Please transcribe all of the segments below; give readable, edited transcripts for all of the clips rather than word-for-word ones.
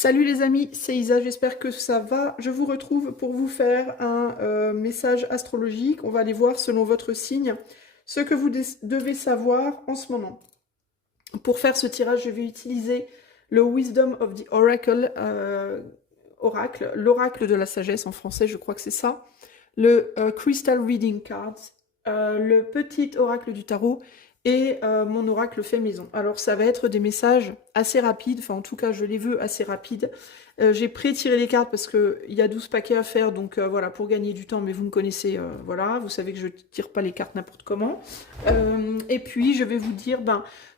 Salut les amis, c'est Isa, j'espère que ça va. Je vous retrouve pour vous faire un message astrologique. On va aller voir selon votre signe ce que vous devez savoir en ce moment. Pour faire ce tirage, je vais utiliser le Wisdom of the Oracle, l'oracle de la sagesse en français, je crois que c'est ça. Le Crystal Reading Cards, le petit oracle du tarot et mon oracle fait maison. Alors ça va être des messages assez rapides, enfin en tout cas je les veux assez rapides. J'ai pré-tiré les cartes parce qu'il y a 12 paquets à faire, donc voilà, pour gagner du temps, mais vous me connaissez, voilà, vous savez que je ne tire pas les cartes n'importe comment. Et puis je vais vous dire,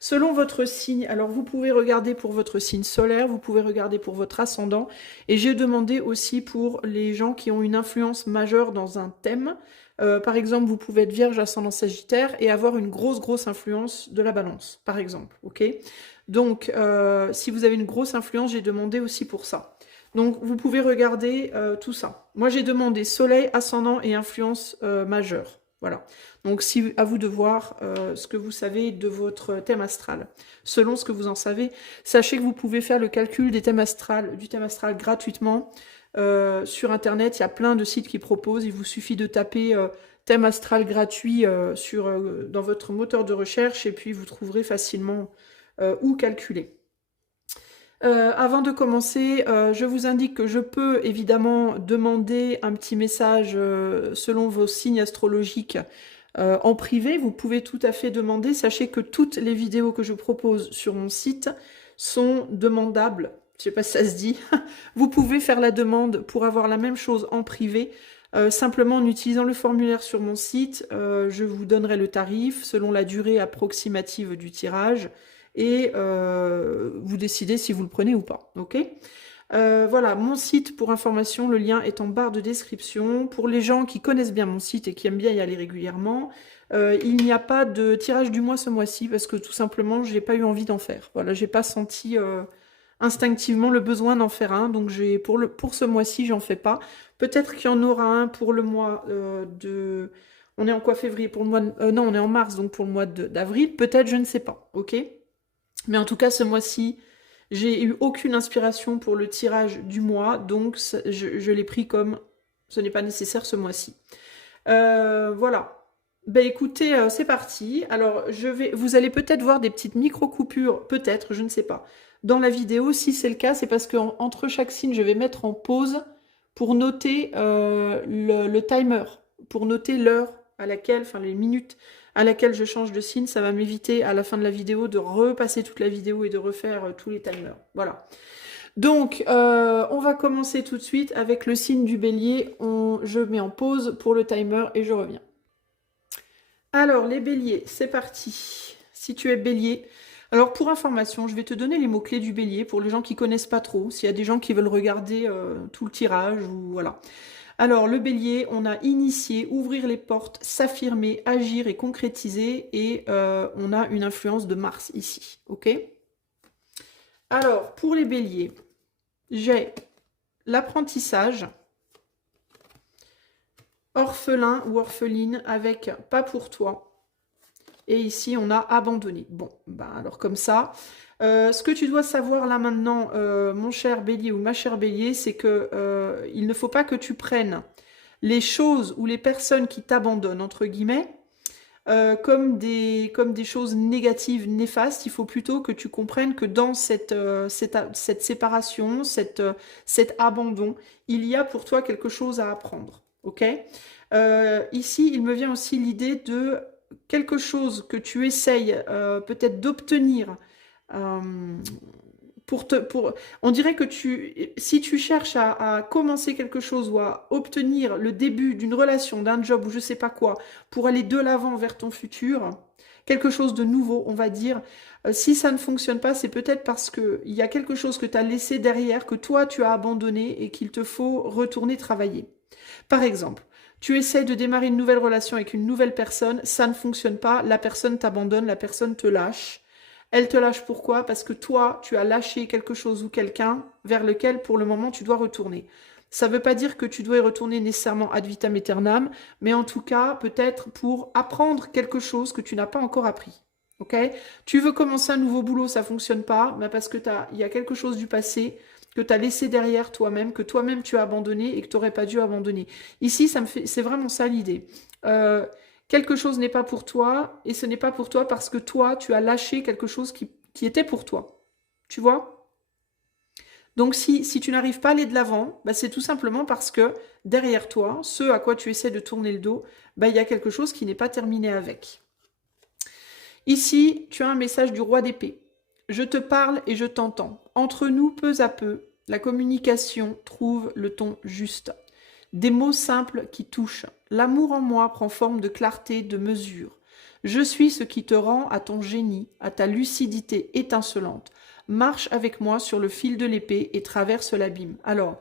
selon votre signe, alors vous pouvez regarder pour votre signe solaire, vous pouvez regarder pour votre ascendant, et j'ai demandé aussi pour les gens qui ont une influence majeure dans un thème. Par exemple, vous pouvez être vierge, ascendant sagittaire et avoir une grosse influence de la balance, par exemple, ok? Donc, si vous avez une grosse influence, j'ai demandé aussi pour ça. Donc, vous pouvez regarder tout ça. Moi, j'ai demandé soleil, ascendant et influence majeure. Voilà. Donc, à vous de voir ce que vous savez de votre thème astral. Selon ce que vous en savez, sachez que vous pouvez faire le calcul du thème astral gratuitement. Sur internet, il y a plein de sites qui proposent. Il vous suffit de taper thème astral gratuit dans votre moteur de recherche et puis vous trouverez facilement où calculer. Avant de commencer, je vous indique que je peux évidemment demander un petit message selon vos signes astrologiques en privé. Vous pouvez tout à fait demander. Sachez que toutes les vidéos que je propose sur mon site sont demandables. Je ne sais pas si ça se dit. Vous pouvez faire la demande pour avoir la même chose en privé. Simplement en utilisant le formulaire sur mon site, je vous donnerai le tarif selon la durée approximative du tirage et vous décidez si vous le prenez ou pas. Ok ? Voilà, mon site pour information, le lien est en barre de description. Pour les gens qui connaissent bien mon site et qui aiment bien y aller régulièrement, il n'y a pas de tirage du mois ce mois-ci parce que tout simplement, je n'ai pas eu envie d'en faire. Voilà, j'ai pas senti instinctivement le besoin d'en faire un, donc pour ce mois-ci, j'en fais pas. Peut-être qu'il y en aura un pour le mois de... On est en quoi, février? Pour le mois non, on est en mars, donc pour le mois d'avril. Peut-être, je ne sais pas, ok? Mais en tout cas, ce mois-ci, j'ai eu aucune inspiration pour le tirage du mois, donc je l'ai pris comme ce n'est pas nécessaire ce mois-ci. Voilà. Ben écoutez, c'est parti. Alors, vous allez peut-être voir des petites micro-coupures, peut-être, je ne sais pas. Dans la vidéo, si c'est le cas, c'est parce qu'entre chaque signe, je vais mettre en pause pour noter le timer, pour noter l'heure à laquelle, enfin les minutes à laquelle je change de signe. Ça va m'éviter à la fin de la vidéo de repasser toute la vidéo et de refaire tous les timers. Voilà. Donc, on va commencer tout de suite avec le signe du bélier. Je mets en pause pour le timer et je reviens. Alors, les béliers, c'est parti. Si tu es bélier, alors pour information, je vais te donner les mots-clés du bélier pour les gens qui connaissent pas trop, s'il y a des gens qui veulent regarder tout le tirage ou voilà. Alors, le bélier, on a initié, ouvrir les portes, s'affirmer, agir et concrétiser et on a une influence de Mars ici, ok? Alors, pour les béliers, j'ai l'apprentissage, orphelin ou orpheline avec pas pour toi. Et ici, on a abandonné. Bon, alors comme ça, ce que tu dois savoir là maintenant, mon cher bélier ou ma chère bélier, c'est que il ne faut pas que tu prennes les choses ou les personnes qui t'abandonnent, entre guillemets, comme des choses négatives, néfastes. Il faut plutôt que tu comprennes que dans cette séparation, cet abandon, il y a pour toi quelque chose à apprendre. Ok? Ici, il me vient aussi l'idée de quelque chose que tu essayes peut-être d'obtenir on dirait que si tu cherches à commencer quelque chose ou à obtenir le début d'une relation, d'un job ou je sais pas quoi, pour aller de l'avant vers ton futur, quelque chose de nouveau, on va dire, si ça ne fonctionne pas, c'est peut-être parce qu'il y a quelque chose que tu as laissé derrière, que toi tu as abandonné et qu'il te faut retourner travailler. Par exemple, tu essaies de démarrer une nouvelle relation avec une nouvelle personne, ça ne fonctionne pas, la personne t'abandonne, la personne te lâche. Elle te lâche pourquoi? Parce que toi, tu as lâché quelque chose ou quelqu'un vers lequel, pour le moment, tu dois retourner. Ça ne veut pas dire que tu dois y retourner nécessairement ad vitam aeternam, mais en tout cas, peut-être pour apprendre quelque chose que tu n'as pas encore appris. Ok? Tu veux commencer un nouveau boulot, ça fonctionne pas, bah parce que il y a quelque chose du passé que tu as laissé derrière toi-même, que toi-même tu as abandonné et que tu n'aurais pas dû abandonner. Ici, c'est vraiment ça l'idée. Euh, Quelque chose n'est pas pour toi, et ce n'est pas pour toi parce que toi, tu as lâché quelque chose qui était pour toi. Tu vois? Donc si tu n'arrives pas à aller de l'avant, bah, c'est tout simplement parce que derrière toi, ce à quoi tu essaies de tourner le dos, bah, il y a quelque chose qui n'est pas terminé avec. Ici, tu as un message du roi d'épée. Je te parle et je t'entends. Entre nous, peu à peu, la communication trouve le ton juste. Des mots simples qui touchent. L'amour en moi prend forme de clarté, de mesure. Je suis ce qui te rend à ton génie, à ta lucidité étincelante. Marche avec moi sur le fil de l'épée et traverse l'abîme. Alors,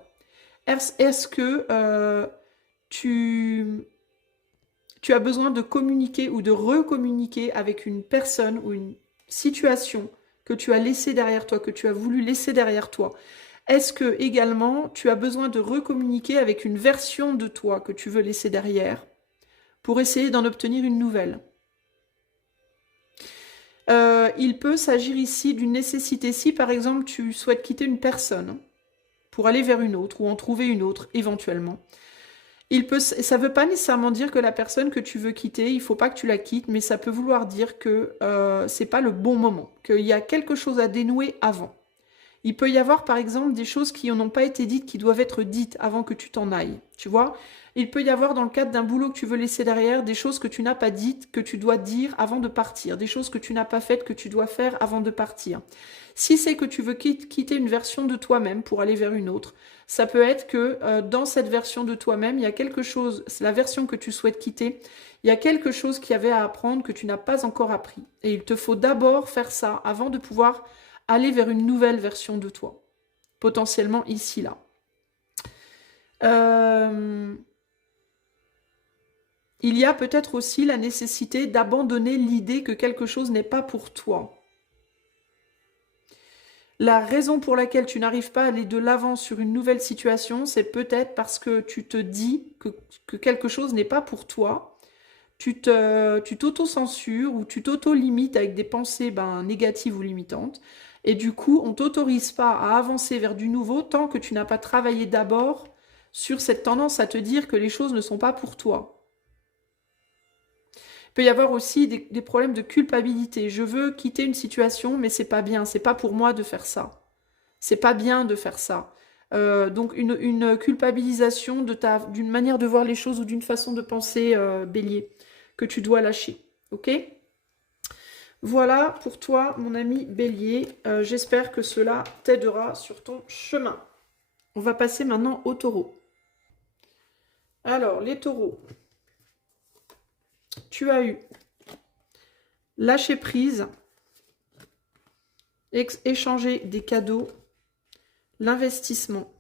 est-ce que tu, tu as besoin de communiquer ou de recommuniquer avec une personne ou une situation que tu as laissée derrière toi, que tu as voulu laisser derrière toi? Est-ce que également tu as besoin de recommuniquer avec une version de toi que tu veux laisser derrière pour essayer d'en obtenir une nouvelle? Il peut s'agir ici d'une nécessité. Si par exemple tu souhaites quitter une personne pour aller vers une autre ou en trouver une autre éventuellement, ça ne veut pas nécessairement dire que la personne que tu veux quitter, il ne faut pas que tu la quittes, mais ça peut vouloir dire que c'est pas le bon moment, qu'il y a quelque chose à dénouer avant. Il peut y avoir par exemple des choses qui n'ont pas été dites, qui doivent être dites avant que tu t'en ailles, tu vois. Il peut y avoir dans le cadre d'un boulot que tu veux laisser derrière, des choses que tu n'as pas dites, que tu dois dire avant de partir, des choses que tu n'as pas faites, que tu dois faire avant de partir. Si c'est que tu veux quitter une version de toi-même pour aller vers une autre, ça peut être que dans cette version de toi-même, il y a quelque chose, c'est la version que tu souhaites quitter, il y a quelque chose qu'il y avait à apprendre que tu n'as pas encore appris. Et il te faut d'abord faire ça avant de pouvoir aller vers une nouvelle version de toi, potentiellement ici, là. Il y a peut-être aussi la nécessité d'abandonner l'idée que quelque chose n'est pas pour toi. La raison pour laquelle tu n'arrives pas à aller de l'avant sur une nouvelle situation, c'est peut-être parce que tu te dis que quelque chose n'est pas pour toi. Tu t'auto-censures ou tu t'auto-limites avec des pensées négatives ou limitantes. Et du coup, on ne t'autorise pas à avancer vers du nouveau tant que tu n'as pas travaillé d'abord sur cette tendance à te dire que les choses ne sont pas pour toi. Il peut y avoir aussi des problèmes de culpabilité. Je veux quitter une situation, mais c'est pas bien. C'est pas pour moi de faire ça. C'est pas bien de faire ça. Donc une culpabilisation d'une manière de voir les choses ou d'une façon de penser, Bélier, que tu dois lâcher. Ok? Voilà pour toi, mon ami Bélier. J'espère que cela t'aidera sur ton chemin. On va passer maintenant aux taureaux. Alors, les taureaux. Tu as eu lâcher prise, échanger des cadeaux, l'investissement.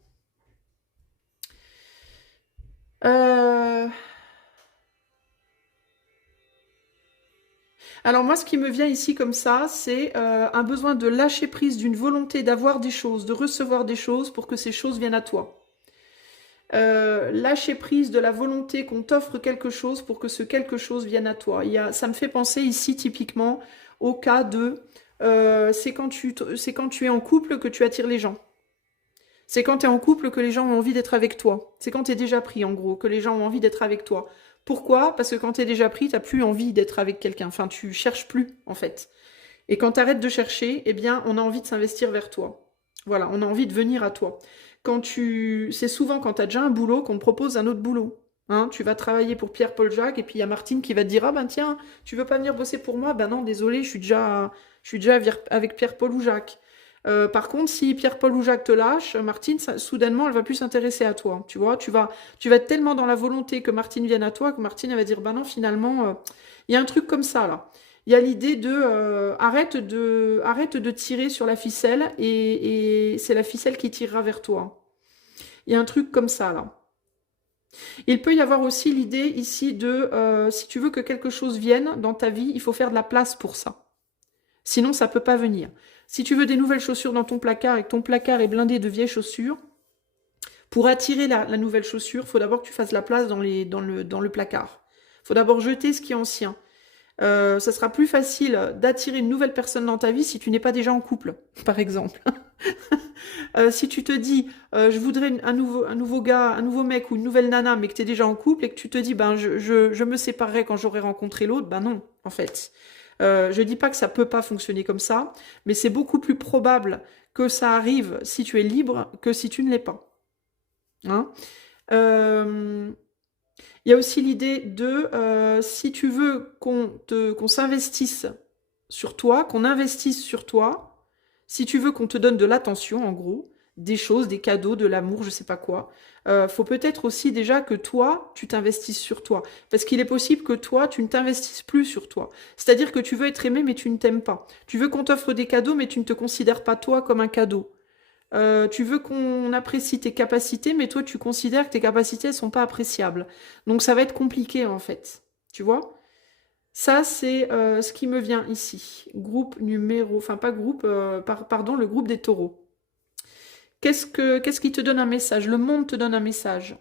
Alors moi, ce qui me vient ici comme ça, c'est un besoin de lâcher prise, d'une volonté d'avoir des choses, de recevoir des choses pour que ces choses viennent à toi. Lâcher prise de la volonté qu'on t'offre quelque chose pour que ce quelque chose vienne à toi. Ça me fait penser ici typiquement au cas de c'est quand tu es en couple que tu attires les gens. C'est quand tu es en couple que les gens ont envie d'être avec toi. C'est quand tu es déjà pris, en gros, que les gens ont envie d'être avec toi. Pourquoi? Parce que quand tu es déjà pris, tu n'as plus envie d'être avec quelqu'un. Enfin, tu cherches plus, en fait. Et quand tu arrêtes de chercher, eh bien, on a envie de s'investir vers toi. Voilà, on a envie de venir à toi. C'est souvent quand tu as déjà un boulot qu'on te propose un autre boulot. Hein, tu vas travailler pour Pierre-Paul Jacques et puis il y a Martine qui va te dire ah ben tiens, tu veux pas venir bosser pour moi? Ben non, désolé, je suis déjà avec Pierre-Paul ou Jacques. Par contre, si Pierre-Paul ou Jacques te lâche, Martine, soudainement, elle va plus s'intéresser à toi. Tu vois, tu vas être tellement dans la volonté que Martine vienne à toi que Martine elle va dire bah non, finalement, il y a un truc comme ça là. Il y a l'idée de arrête de tirer sur la ficelle et c'est la ficelle qui tirera vers toi. Il y a un truc comme ça là. Il peut y avoir aussi l'idée ici de si tu veux que quelque chose vienne dans ta vie, il faut faire de la place pour ça. Sinon, ça ne peut pas venir. Si tu veux des nouvelles chaussures dans ton placard et que ton placard est blindé de vieilles chaussures, pour attirer la nouvelle chaussure, il faut d'abord que tu fasses la place dans le placard. Il faut d'abord jeter ce qui est ancien. Ça sera plus facile d'attirer une nouvelle personne dans ta vie si tu n'es pas déjà en couple, par exemple. Si tu te dis, je voudrais un nouveau gars, un nouveau mec ou une nouvelle nana, mais que tu es déjà en couple et que tu te dis, ben, je me séparerai quand j'aurai rencontré l'autre, ben non, en fait. Je dis pas que ça peut pas fonctionner comme ça, mais c'est beaucoup plus probable que ça arrive si tu es libre que si tu ne l'es pas. Hein. Il y a aussi l'idée de si tu veux qu'on s'investisse sur toi, qu'on investisse sur toi, si tu veux qu'on te donne de l'attention, en gros, des choses, des cadeaux, de l'amour, je sais pas quoi, faut peut-être aussi déjà que toi, tu t'investisses sur toi. Parce qu'il est possible que toi, tu ne t'investisses plus sur toi. C'est-à-dire que tu veux être aimé, mais tu ne t'aimes pas. Tu veux qu'on t'offre des cadeaux, mais tu ne te considères pas toi comme un cadeau. Tu veux qu'on apprécie tes capacités, mais toi, tu considères que tes capacités, elles sont pas appréciables. Donc, ça va être compliqué, en fait. Tu vois? Ça, c'est ce qui me vient ici. Groupe numéro... Enfin, pas groupe, pardon, le groupe des taureaux. Qu'est-ce qui te donne un message? Le monde te donne un message.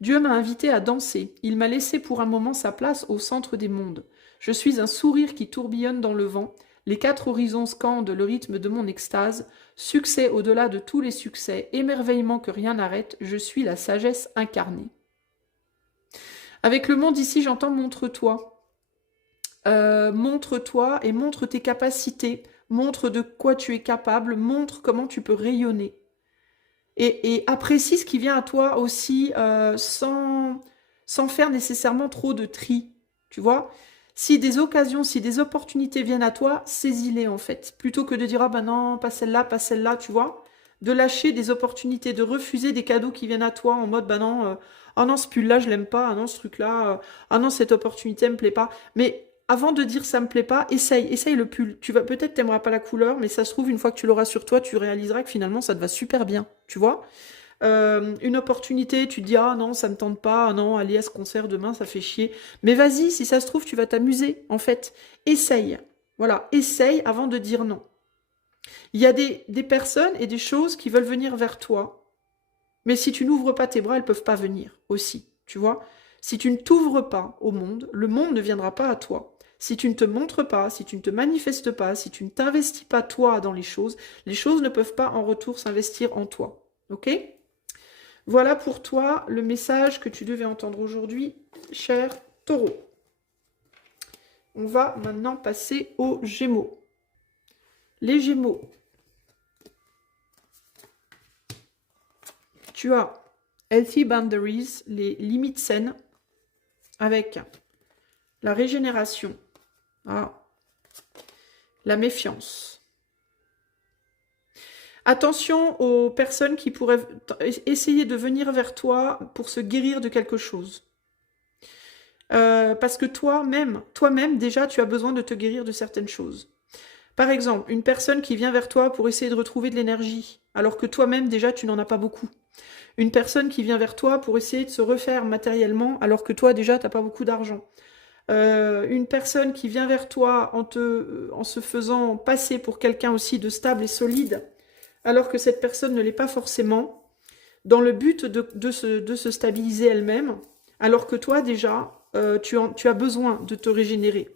Dieu m'a invité à danser. Il m'a laissé pour un moment sa place au centre des mondes. Je suis un sourire qui tourbillonne dans le vent. Les quatre horizons scandent le rythme de mon extase. Succès au-delà de tous les succès, émerveillement que rien n'arrête, je suis la sagesse incarnée. Avec le monde ici, j'entends montre-toi. Montre-toi et montre tes capacités. Montre de quoi tu es capable. Montre comment tu peux rayonner. Et apprécie ce qui vient à toi aussi sans faire nécessairement trop de tri. Tu vois? Si des occasions, si des opportunités viennent à toi, saisis-les en fait. Plutôt que de dire, ah ben non, pas celle-là, tu vois. De lâcher des opportunités, de refuser des cadeaux qui viennent à toi en mode, ben non, ah non, ce pull-là, je l'aime pas, ah non, ce truc-là, ah non, cette opportunité me plaît pas. Mais avant de dire ça me plaît pas, essaye le pull. Tu vas peut-être t'aimeras pas la couleur, mais ça se trouve, une fois que tu l'auras sur toi, tu réaliseras que finalement, ça te va super bien, tu vois. Une opportunité, tu te dis ah non ça me tente pas, ah non aller à ce concert demain ça fait chier. Mais vas-y, si ça se trouve tu vas t'amuser en fait. Essaye, voilà, essaye avant de dire non. Il y a des personnes et des choses qui veulent venir vers toi, mais si tu n'ouvres pas tes bras, elles peuvent pas venir aussi, tu vois. Si tu ne t'ouvres pas au monde, le monde ne viendra pas à toi. Si tu ne te montres pas, si tu ne te manifestes pas, si tu ne t'investis pas toi dans les choses ne peuvent pas en retour s'investir en toi. Ok ? Voilà pour toi le message que tu devais entendre aujourd'hui, cher taureau. On va maintenant passer aux Gémeaux. Les Gémeaux. Tu as Healthy Boundaries, les limites saines, avec la régénération, la méfiance. Attention aux personnes qui pourraient essayer de venir vers toi pour se guérir de quelque chose. Parce que toi-même, déjà, tu as besoin de te guérir de certaines choses. Par exemple, une personne qui vient vers toi pour essayer de retrouver de l'énergie, alors que toi-même, déjà, tu n'en as pas beaucoup. Une personne qui vient vers toi pour essayer de se refaire matériellement, alors que toi, déjà, tu n'as pas beaucoup d'argent. Une personne qui vient vers toi en se faisant passer pour quelqu'un aussi de stable et solide, alors que cette personne ne l'est pas forcément, dans le but de se stabiliser elle-même, alors que toi déjà, tu as besoin de te régénérer.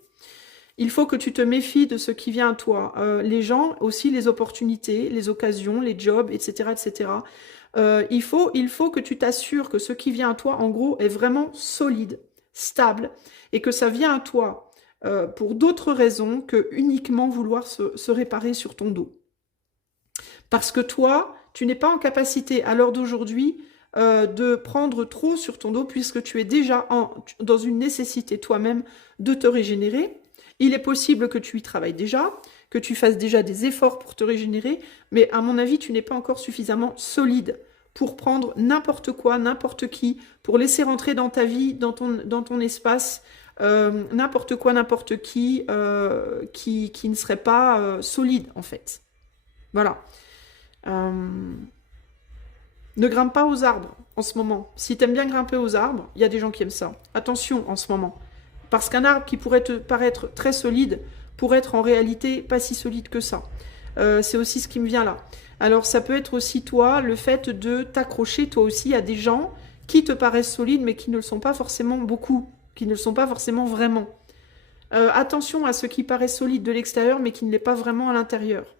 Il faut que tu te méfies de ce qui vient à toi. Les gens, aussi les opportunités, les occasions, les jobs, etc. etc. Il faut que tu t'assures que ce qui vient à toi, en gros, est vraiment solide, stable, et que ça vient à toi pour d'autres raisons que uniquement vouloir se réparer sur ton dos. Parce que toi, tu n'es pas en capacité, à l'heure d'aujourd'hui, de prendre trop sur ton dos, puisque tu es déjà dans une nécessité toi-même de te régénérer. Il est possible que tu y travailles déjà, que tu fasses déjà des efforts pour te régénérer, mais à mon avis, tu n'es pas encore suffisamment solide pour prendre n'importe quoi, n'importe qui, pour laisser rentrer dans ta vie, dans ton espace, n'importe quoi, n'importe qui ne serait pas solide, en fait. Voilà. Ne grimpe pas aux arbres en ce moment. Si tu aimes bien grimper aux arbres, il y a des gens qui aiment ça. Attention en ce moment. Parce qu'un arbre qui pourrait te paraître très solide pourrait être en réalité pas si solide que ça. C'est aussi ce qui me vient là. Alors ça peut être aussi toi, le fait de t'accrocher toi aussi à des gens qui te paraissent solides mais qui ne le sont pas forcément beaucoup, qui ne le sont pas forcément vraiment. Attention à ce qui paraît solide de l'extérieur, mais qui ne l'est pas vraiment à l'intérieur.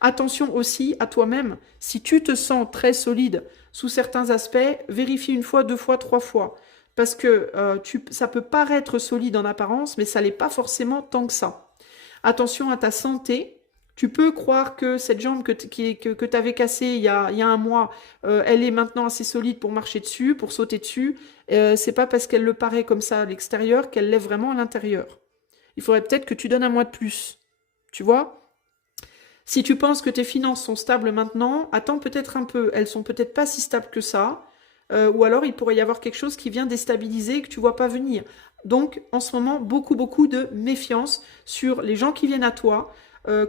Attention aussi à toi-même. Si tu te sens très solide sous certains aspects, vérifie une fois, deux fois, trois fois. Parce que ça peut paraître solide en apparence, mais ça l'est pas forcément tant que ça. Attention à ta santé. Tu peux croire que cette jambe que tu avais cassée il y a un mois, elle est maintenant assez solide pour marcher dessus, pour sauter dessus. C'est pas parce qu'elle le paraît comme ça à l'extérieur qu'elle l'est vraiment à l'intérieur. Il faudrait peut-être que tu donnes un mois de plus. Tu vois? Si tu penses que tes finances sont stables maintenant, attends peut-être un peu. Elles sont peut-être pas si stables que ça. Ou alors il pourrait y avoir quelque chose qui vient déstabiliser et que tu vois pas venir. Donc en ce moment, beaucoup, beaucoup de méfiance sur les gens qui viennent à toi,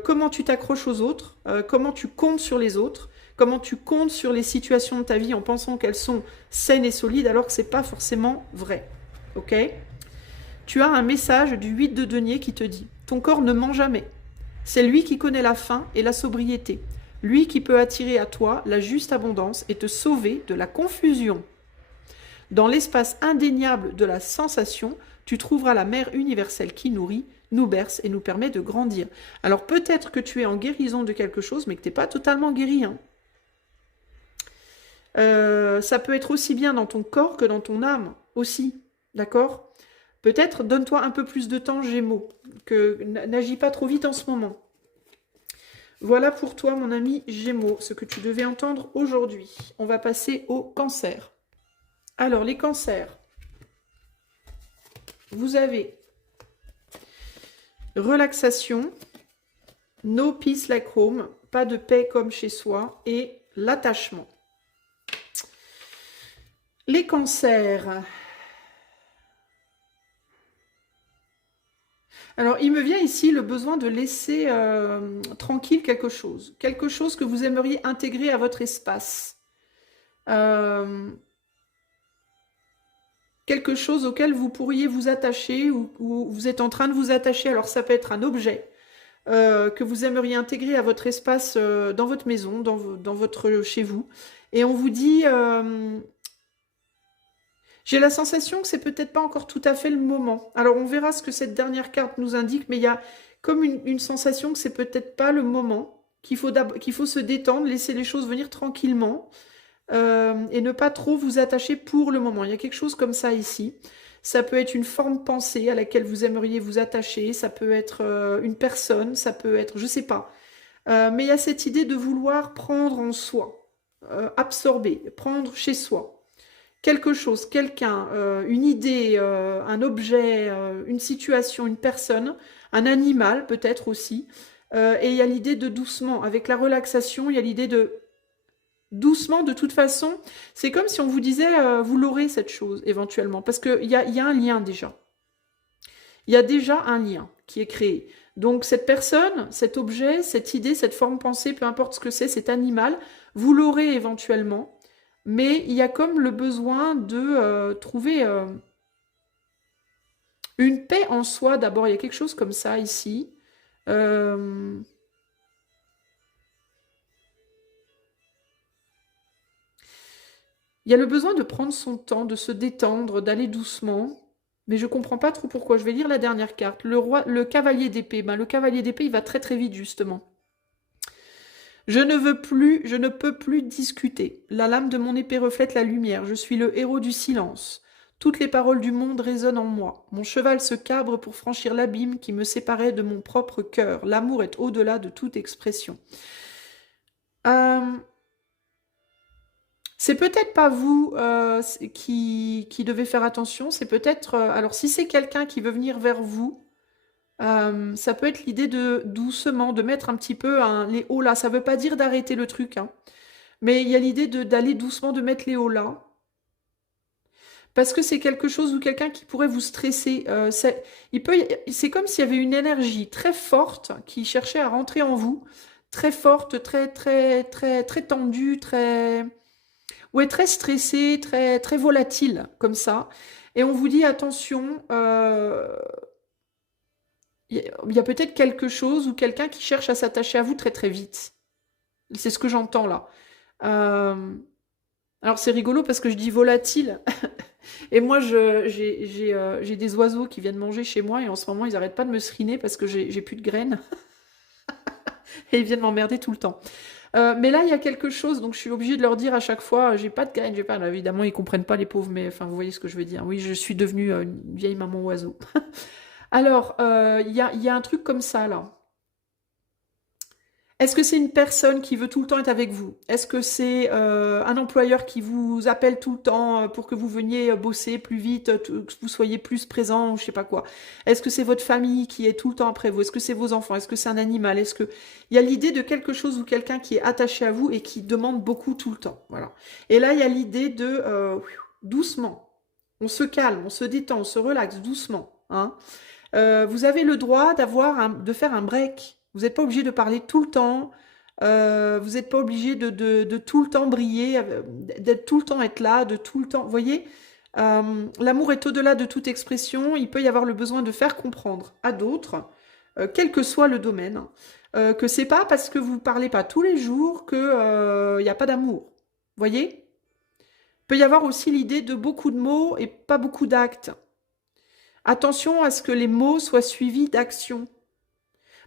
comment tu t'accroches aux autres, comment tu comptes sur les autres, comment tu comptes sur les situations de ta vie en pensant qu'elles sont saines et solides alors que c'est pas forcément vrai. Ok? Tu as un message du 8 de denier qui te dit: ton corps ne ment jamais. C'est lui qui connaît la faim et la sobriété. Lui qui peut attirer à toi la juste abondance et te sauver de la confusion. Dans l'espace indéniable de la sensation, tu trouveras la mère universelle qui nourrit, nous berce et nous permet de grandir. Alors peut-être que tu es en guérison de quelque chose, mais que tu n'es pas totalement guéri. Hein. Ça peut être aussi bien dans ton corps que dans ton âme aussi. D'accord? Peut-être donne-toi un peu plus de temps, Gémeaux, que n'agis pas trop vite en ce moment. Voilà pour toi, mon ami Gémeaux, ce que tu devais entendre aujourd'hui. On va passer au cancer. Alors, les cancers. Vous avez relaxation, no peace like home, pas de paix comme chez soi, et l'attachement. Les cancers. Alors, il me vient ici le besoin de laisser tranquille quelque chose que vous aimeriez intégrer à votre espace. Quelque chose auquel vous pourriez vous attacher ou vous êtes en train de vous attacher. Alors, ça peut être un objet que vous aimeriez intégrer à votre espace dans votre maison, dans votre chez vous. Et on vous dit... j'ai la sensation que c'est peut-être pas encore tout à fait le moment. Alors on verra ce que cette dernière carte nous indique, mais il y a comme une sensation que c'est peut-être pas le moment, qu'il faut se détendre, laisser les choses venir tranquillement et ne pas trop vous attacher pour le moment. Il y a quelque chose comme ça ici. Ça peut être une forme pensée à laquelle vous aimeriez vous attacher, ça peut être une personne, ça peut être, je sais pas. Mais il y a cette idée de vouloir prendre en soi, absorber, prendre chez soi. Quelque chose, quelqu'un, une idée, un objet, une situation, une personne, un animal peut-être aussi. Et il y a l'idée de doucement. Avec la relaxation, il y a l'idée de doucement, de toute façon. C'est comme si on vous disait, vous l'aurez cette chose éventuellement. Parce qu'il y a un lien déjà. Il y a déjà un lien qui est créé. Donc cette personne, cet objet, cette idée, cette forme pensée, peu importe ce que c'est, cet animal, vous l'aurez éventuellement. Mais il y a comme le besoin de trouver une paix en soi. D'abord, il y a quelque chose comme ça ici. Euh, il y a le besoin de prendre son temps, de se détendre, d'aller doucement. Mais je ne comprends pas trop pourquoi. Je vais lire la dernière carte. Le cavalier d'épée. Ben, le cavalier d'épée, il va très très vite, justement. Je ne peux plus discuter. La lame de mon épée reflète la lumière. Je suis le héros du silence. Toutes les paroles du monde résonnent en moi. Mon cheval se cabre pour franchir l'abîme qui me séparait de mon propre cœur. L'amour est au-delà de toute expression. C'est peut-être pas vous qui devez faire attention. C'est peut-être... alors si c'est quelqu'un qui veut venir vers vous, ça peut être l'idée de doucement, de mettre un petit peu les hauts là. Ça veut pas dire d'arrêter le truc, hein. Mais il y a l'idée d'aller doucement, de mettre les hauts là. Parce que c'est quelque chose ou quelqu'un qui pourrait vous stresser. C'est comme s'il y avait une énergie très forte qui cherchait à rentrer en vous. Très forte, très, très, très, très tendue, très... Ouais, très stressée, très, très volatile, comme ça. Et on vous dit, attention, il y a peut-être quelque chose ou quelqu'un qui cherche à s'attacher à vous très très vite. C'est ce que j'entends là. Euh, Alors c'est rigolo parce que je dis volatile. Et moi, j'ai des oiseaux qui viennent manger chez moi et en ce moment, ils n'arrêtent pas de me seriner parce que j'ai plus de graines et ils viennent m'emmerder tout le temps. Mais là, il y a quelque chose, donc je suis obligée de leur dire à chaque fois, j'ai pas de graines, j'ai pas. Alors, évidemment, ils comprennent pas les pauvres, mais enfin, vous voyez ce que je veux dire. Oui, je suis devenue une vieille maman oiseau. Alors, il y a un truc comme ça là. Est-ce que c'est une personne qui veut tout le temps être avec vous? Est-ce que c'est un employeur qui vous appelle tout le temps pour que vous veniez bosser plus vite, que vous soyez plus présent ou je sais pas quoi? Est-ce que c'est votre famille qui est tout le temps après vous? Est-ce que c'est vos enfants? Est-ce que c'est un animal? Est-ce que il y a l'idée de quelque chose ou quelqu'un qui est attaché à vous et qui demande beaucoup tout le temps? Voilà. Et là, il y a l'idée de doucement. On se calme, on se détend, on se relaxe doucement, hein. Vous avez le droit de faire un break. Vous n'êtes pas obligé de parler tout le temps. Vous n'êtes pas obligé de tout le temps briller, d'être tout le temps être là, de tout le temps. Vous voyez, l'amour est au-delà de toute expression. Il peut y avoir le besoin de faire comprendre à d'autres, quel que soit le domaine, que c'est pas parce que vous parlez pas tous les jours que il n'y a pas d'amour. Vous voyez? Il peut y avoir aussi l'idée de beaucoup de mots et pas beaucoup d'actes. Attention à ce que les mots soient suivis d'actions.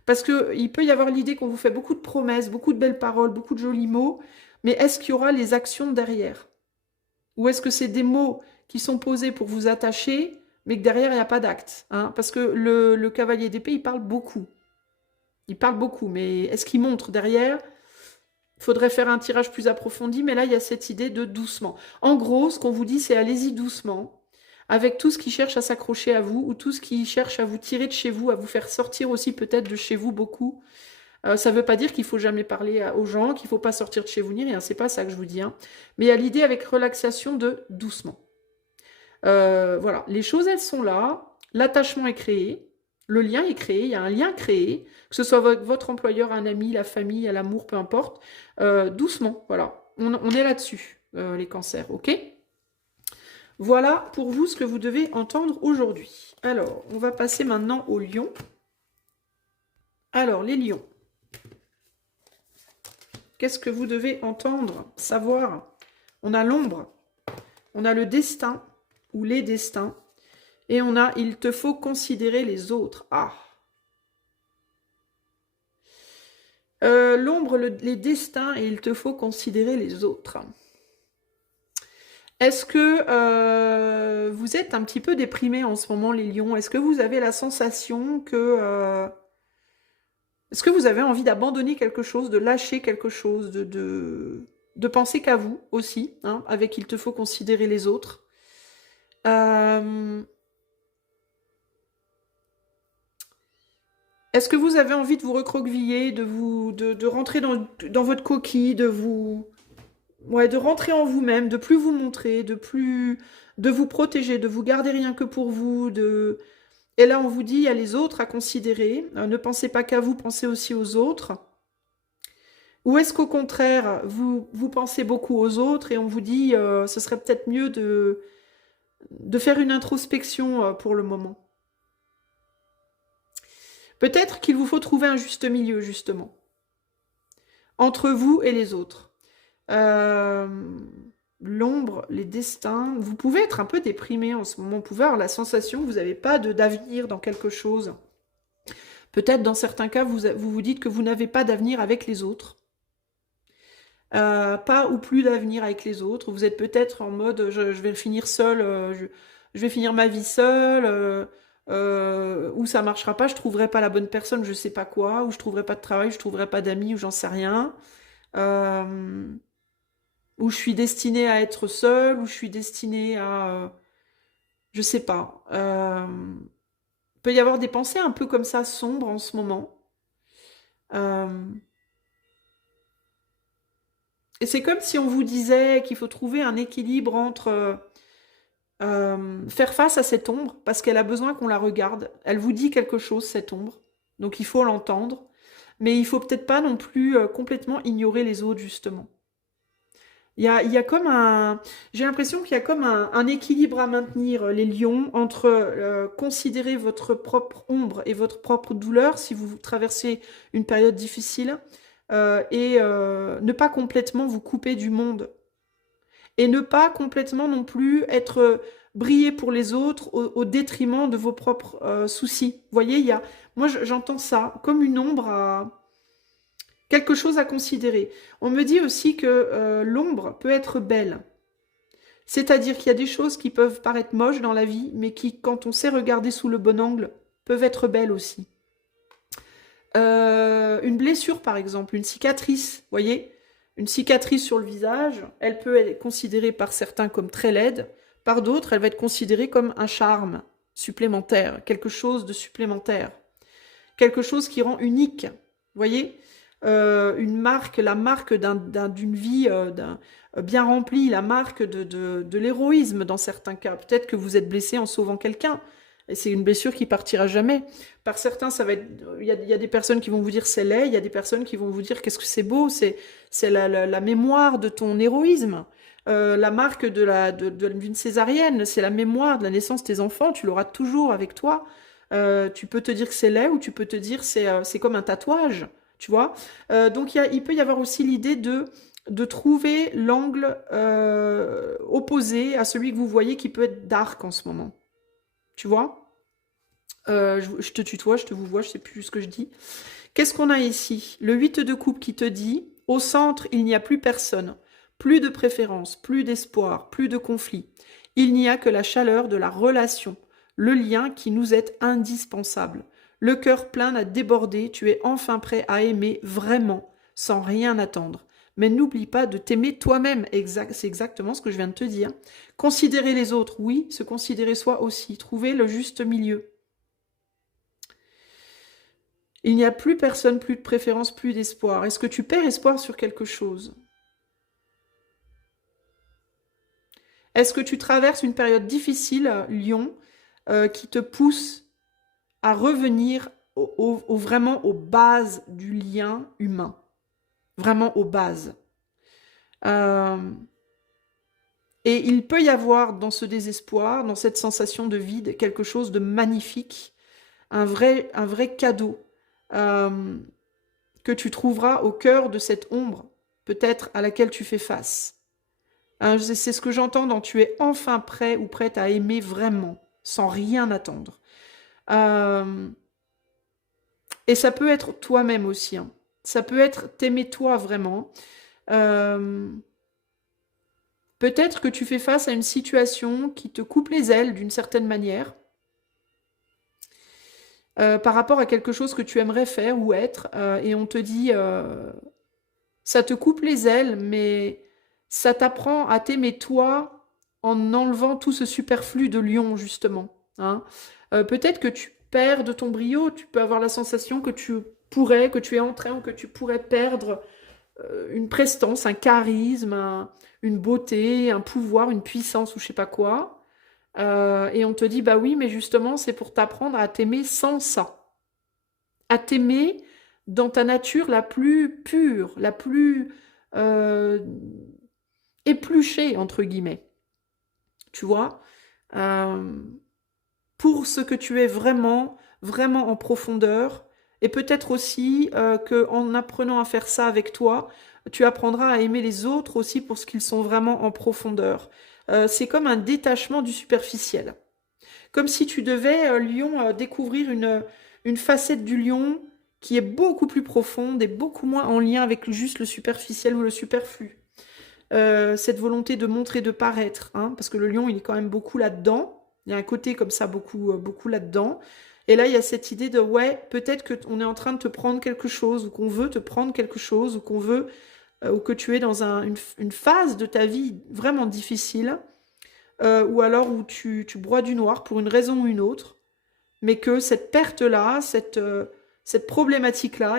Parce qu'il peut y avoir l'idée qu'on vous fait beaucoup de promesses, beaucoup de belles paroles, beaucoup de jolis mots, mais est-ce qu'il y aura les actions derrière? Ou est-ce que c'est des mots qui sont posés pour vous attacher, mais que derrière, il n'y a pas d'acte, hein? Parce que le cavalier d'épée, il parle beaucoup. Il parle beaucoup, mais est-ce qu'il montre derrière? Il faudrait faire un tirage plus approfondi, mais là, il y a cette idée de doucement. En gros, ce qu'on vous dit, c'est allez-y doucement, avec tout ce qui cherche à s'accrocher à vous, ou tout ce qui cherche à vous tirer de chez vous, à vous faire sortir aussi peut-être de chez vous beaucoup. Ça ne veut pas dire qu'il faut jamais parler aux gens, qu'il ne faut pas sortir de chez vous ni rien, c'est pas ça que je vous dis, hein. Mais il y a l'idée avec relaxation de doucement. Voilà, les choses, elles sont là, l'attachement est créé, le lien est créé, il y a un lien créé, que ce soit votre employeur, un ami, la famille, l'amour, peu importe. Doucement, voilà. On est là-dessus, les cancers, ok? Voilà pour vous ce que vous devez entendre aujourd'hui. Alors, on va passer maintenant aux lions. Alors, les lions. Qu'est-ce que vous devez entendre, savoir? On a l'ombre, on a le destin ou les destins, et on a il te faut considérer les autres. Ah. L'ombre, les destins, et il te faut considérer les autres. Est-ce que vous êtes un petit peu déprimé en ce moment, les lions? Est-ce que vous avez la sensation que... est-ce que vous avez envie d'abandonner quelque chose, de lâcher quelque chose, de penser qu'à vous aussi, hein, avec il te faut considérer les autres? Est-ce que vous avez envie de vous recroqueviller, de rentrer dans votre coquille, ouais, de rentrer en vous-même, de plus vous montrer, de vous protéger, de vous garder rien que pour vous, Et là, on vous dit, il y a les autres à considérer. Ne pensez pas qu'à vous, pensez aussi aux autres. Ou est-ce qu'au contraire, vous pensez beaucoup aux autres et on vous dit, ce serait peut-être mieux de faire une introspection pour le moment. Peut-être qu'il vous faut trouver un juste milieu, justement, entre vous et les autres. L'ombre, les destins, vous pouvez être un peu déprimé en ce moment, vous pouvez avoir la sensation que vous n'avez pas d'avenir dans quelque chose. Peut-être dans certains cas, vous dites que vous n'avez pas d'avenir avec les autres. Pas ou plus d'avenir avec les autres. Vous êtes peut-être en mode je vais finir seul, je vais finir ma vie seule, ou ça marchera pas, je trouverai pas la bonne personne, je sais pas quoi, ou je trouverai pas de travail, je trouverai pas d'amis, ou j'en sais rien. Euh, ou je suis destinée à être seule, ou je suis destinée à... je sais pas. Il peut y avoir des pensées un peu comme ça, sombres en ce moment. Euh, et c'est comme si on vous disait qu'il faut trouver un équilibre entre faire face à cette ombre, parce qu'elle a besoin qu'on la regarde. Elle vous dit quelque chose, cette ombre. Donc il faut l'entendre. Mais il faut peut-être pas non plus complètement ignorer les autres, justement. Il y a comme un... J'ai l'impression qu'il y a comme un équilibre à maintenir, les lions, entre considérer votre propre ombre et votre propre douleur si vous traversez une période difficile et ne pas complètement vous couper du monde. et ne pas complètement non plus être briller pour les autres au détriment de vos propres soucis. Vous voyez, moi j'entends ça comme une ombre à quelque chose à considérer. On me dit aussi que l'ombre peut être belle. C'est-à-dire qu'il y a des choses qui peuvent paraître moches dans la vie, mais qui, quand on sait regarder sous le bon angle, peuvent être belles aussi. Une blessure, par exemple, une cicatrice, vous voyez, une cicatrice sur le visage, elle peut être considérée par certains comme très laide, par d'autres, elle va être considérée comme un charme supplémentaire, quelque chose de supplémentaire, quelque chose qui rend unique, vous voyez, une marque, la marque d'une vie bien remplie, la marque de l'héroïsme dans certains cas. Peut-être que vous êtes blessé en sauvant quelqu'un, et c'est une blessure qui partira jamais. Par certains, ça va être, il y a des personnes qui vont vous dire c'est laid, il y a des personnes qui vont vous dire qu'est-ce que c'est beau, c'est la mémoire de ton héroïsme. La marque d'une césarienne, c'est la mémoire de la naissance de tes enfants, tu l'auras toujours avec toi. Tu peux te dire que c'est laid ou tu peux te dire c'est comme un tatouage, tu vois. Donc il peut y avoir aussi l'idée de trouver l'angle opposé à celui que vous voyez qui peut être dark en ce moment. Tu vois? Je te tutoie, je te vous vois, je sais plus ce que je dis. Qu'est-ce qu'on a ici? Le 8 de coupe qui te dit, au centre, il n'y a plus personne, plus de préférence, plus d'espoir, plus de conflit. Il n'y a que la chaleur de la relation, le lien qui nous est indispensable. Le cœur plein à déborder, tu es enfin prêt à aimer vraiment, sans rien attendre. Mais n'oublie pas de t'aimer toi-même. C'est exactement ce que je viens de te dire. Considérer les autres, oui. Se considérer soi aussi. Trouver le juste milieu. Il n'y a plus personne, plus de préférence, plus d'espoir. Est-ce que tu perds espoir sur quelque chose? Est-ce que tu traverses une période difficile, Lion, qui te pousse à revenir vraiment aux bases du lien humain? Vraiment aux bases. Et il peut y avoir dans ce désespoir, dans cette sensation de vide, quelque chose de magnifique, un vrai cadeau que tu trouveras au cœur de cette ombre, peut-être à laquelle tu fais face. C'est ce que j'entends dans tu es enfin prêt ou prête à aimer vraiment, sans rien attendre. Et ça peut être toi-même aussi. Hein. Ça peut être t'aimer toi vraiment. Peut-être que tu fais face à une situation qui te coupe les ailes d'une certaine manière par rapport à quelque chose que tu aimerais faire ou être, et on te dit ça te coupe les ailes, mais ça t'apprend à t'aimer toi en enlevant tout ce superflu de lion, justement. Hein. Peut-être que tu perds de ton brio, tu peux avoir la sensation que tu es en train ou que tu pourrais perdre une prestance, un charisme, une beauté, un pouvoir, une puissance ou je sais pas quoi. Et on te dit, bah oui, mais justement, c'est pour t'apprendre à t'aimer sans ça. À t'aimer dans ta nature la plus pure, la plus épluchée, entre guillemets. Tu vois pour ce que tu es vraiment, vraiment en profondeur. Et peut-être aussi qu'en apprenant à faire ça avec toi, tu apprendras à aimer les autres aussi pour ce qu'ils sont vraiment en profondeur. C'est comme un détachement du superficiel. Comme si tu devais, lion, découvrir une facette du lion qui est beaucoup plus profonde et beaucoup moins en lien avec juste le superficiel ou le superflu. Cette volonté de montrer, de paraître, hein, parce que le lion, il est quand même beaucoup là-dedans. Il y a un côté comme ça, beaucoup là-dedans. Et là, il y a cette idée de, ouais, peut-être qu'on est en train de te prendre quelque chose, ou qu'on veut te prendre quelque chose, ou qu'on veut, ou que tu es dans une phase de ta vie vraiment difficile, ou alors où tu broies du noir pour une raison ou une autre, mais que cette perte-là, cette problématique-là,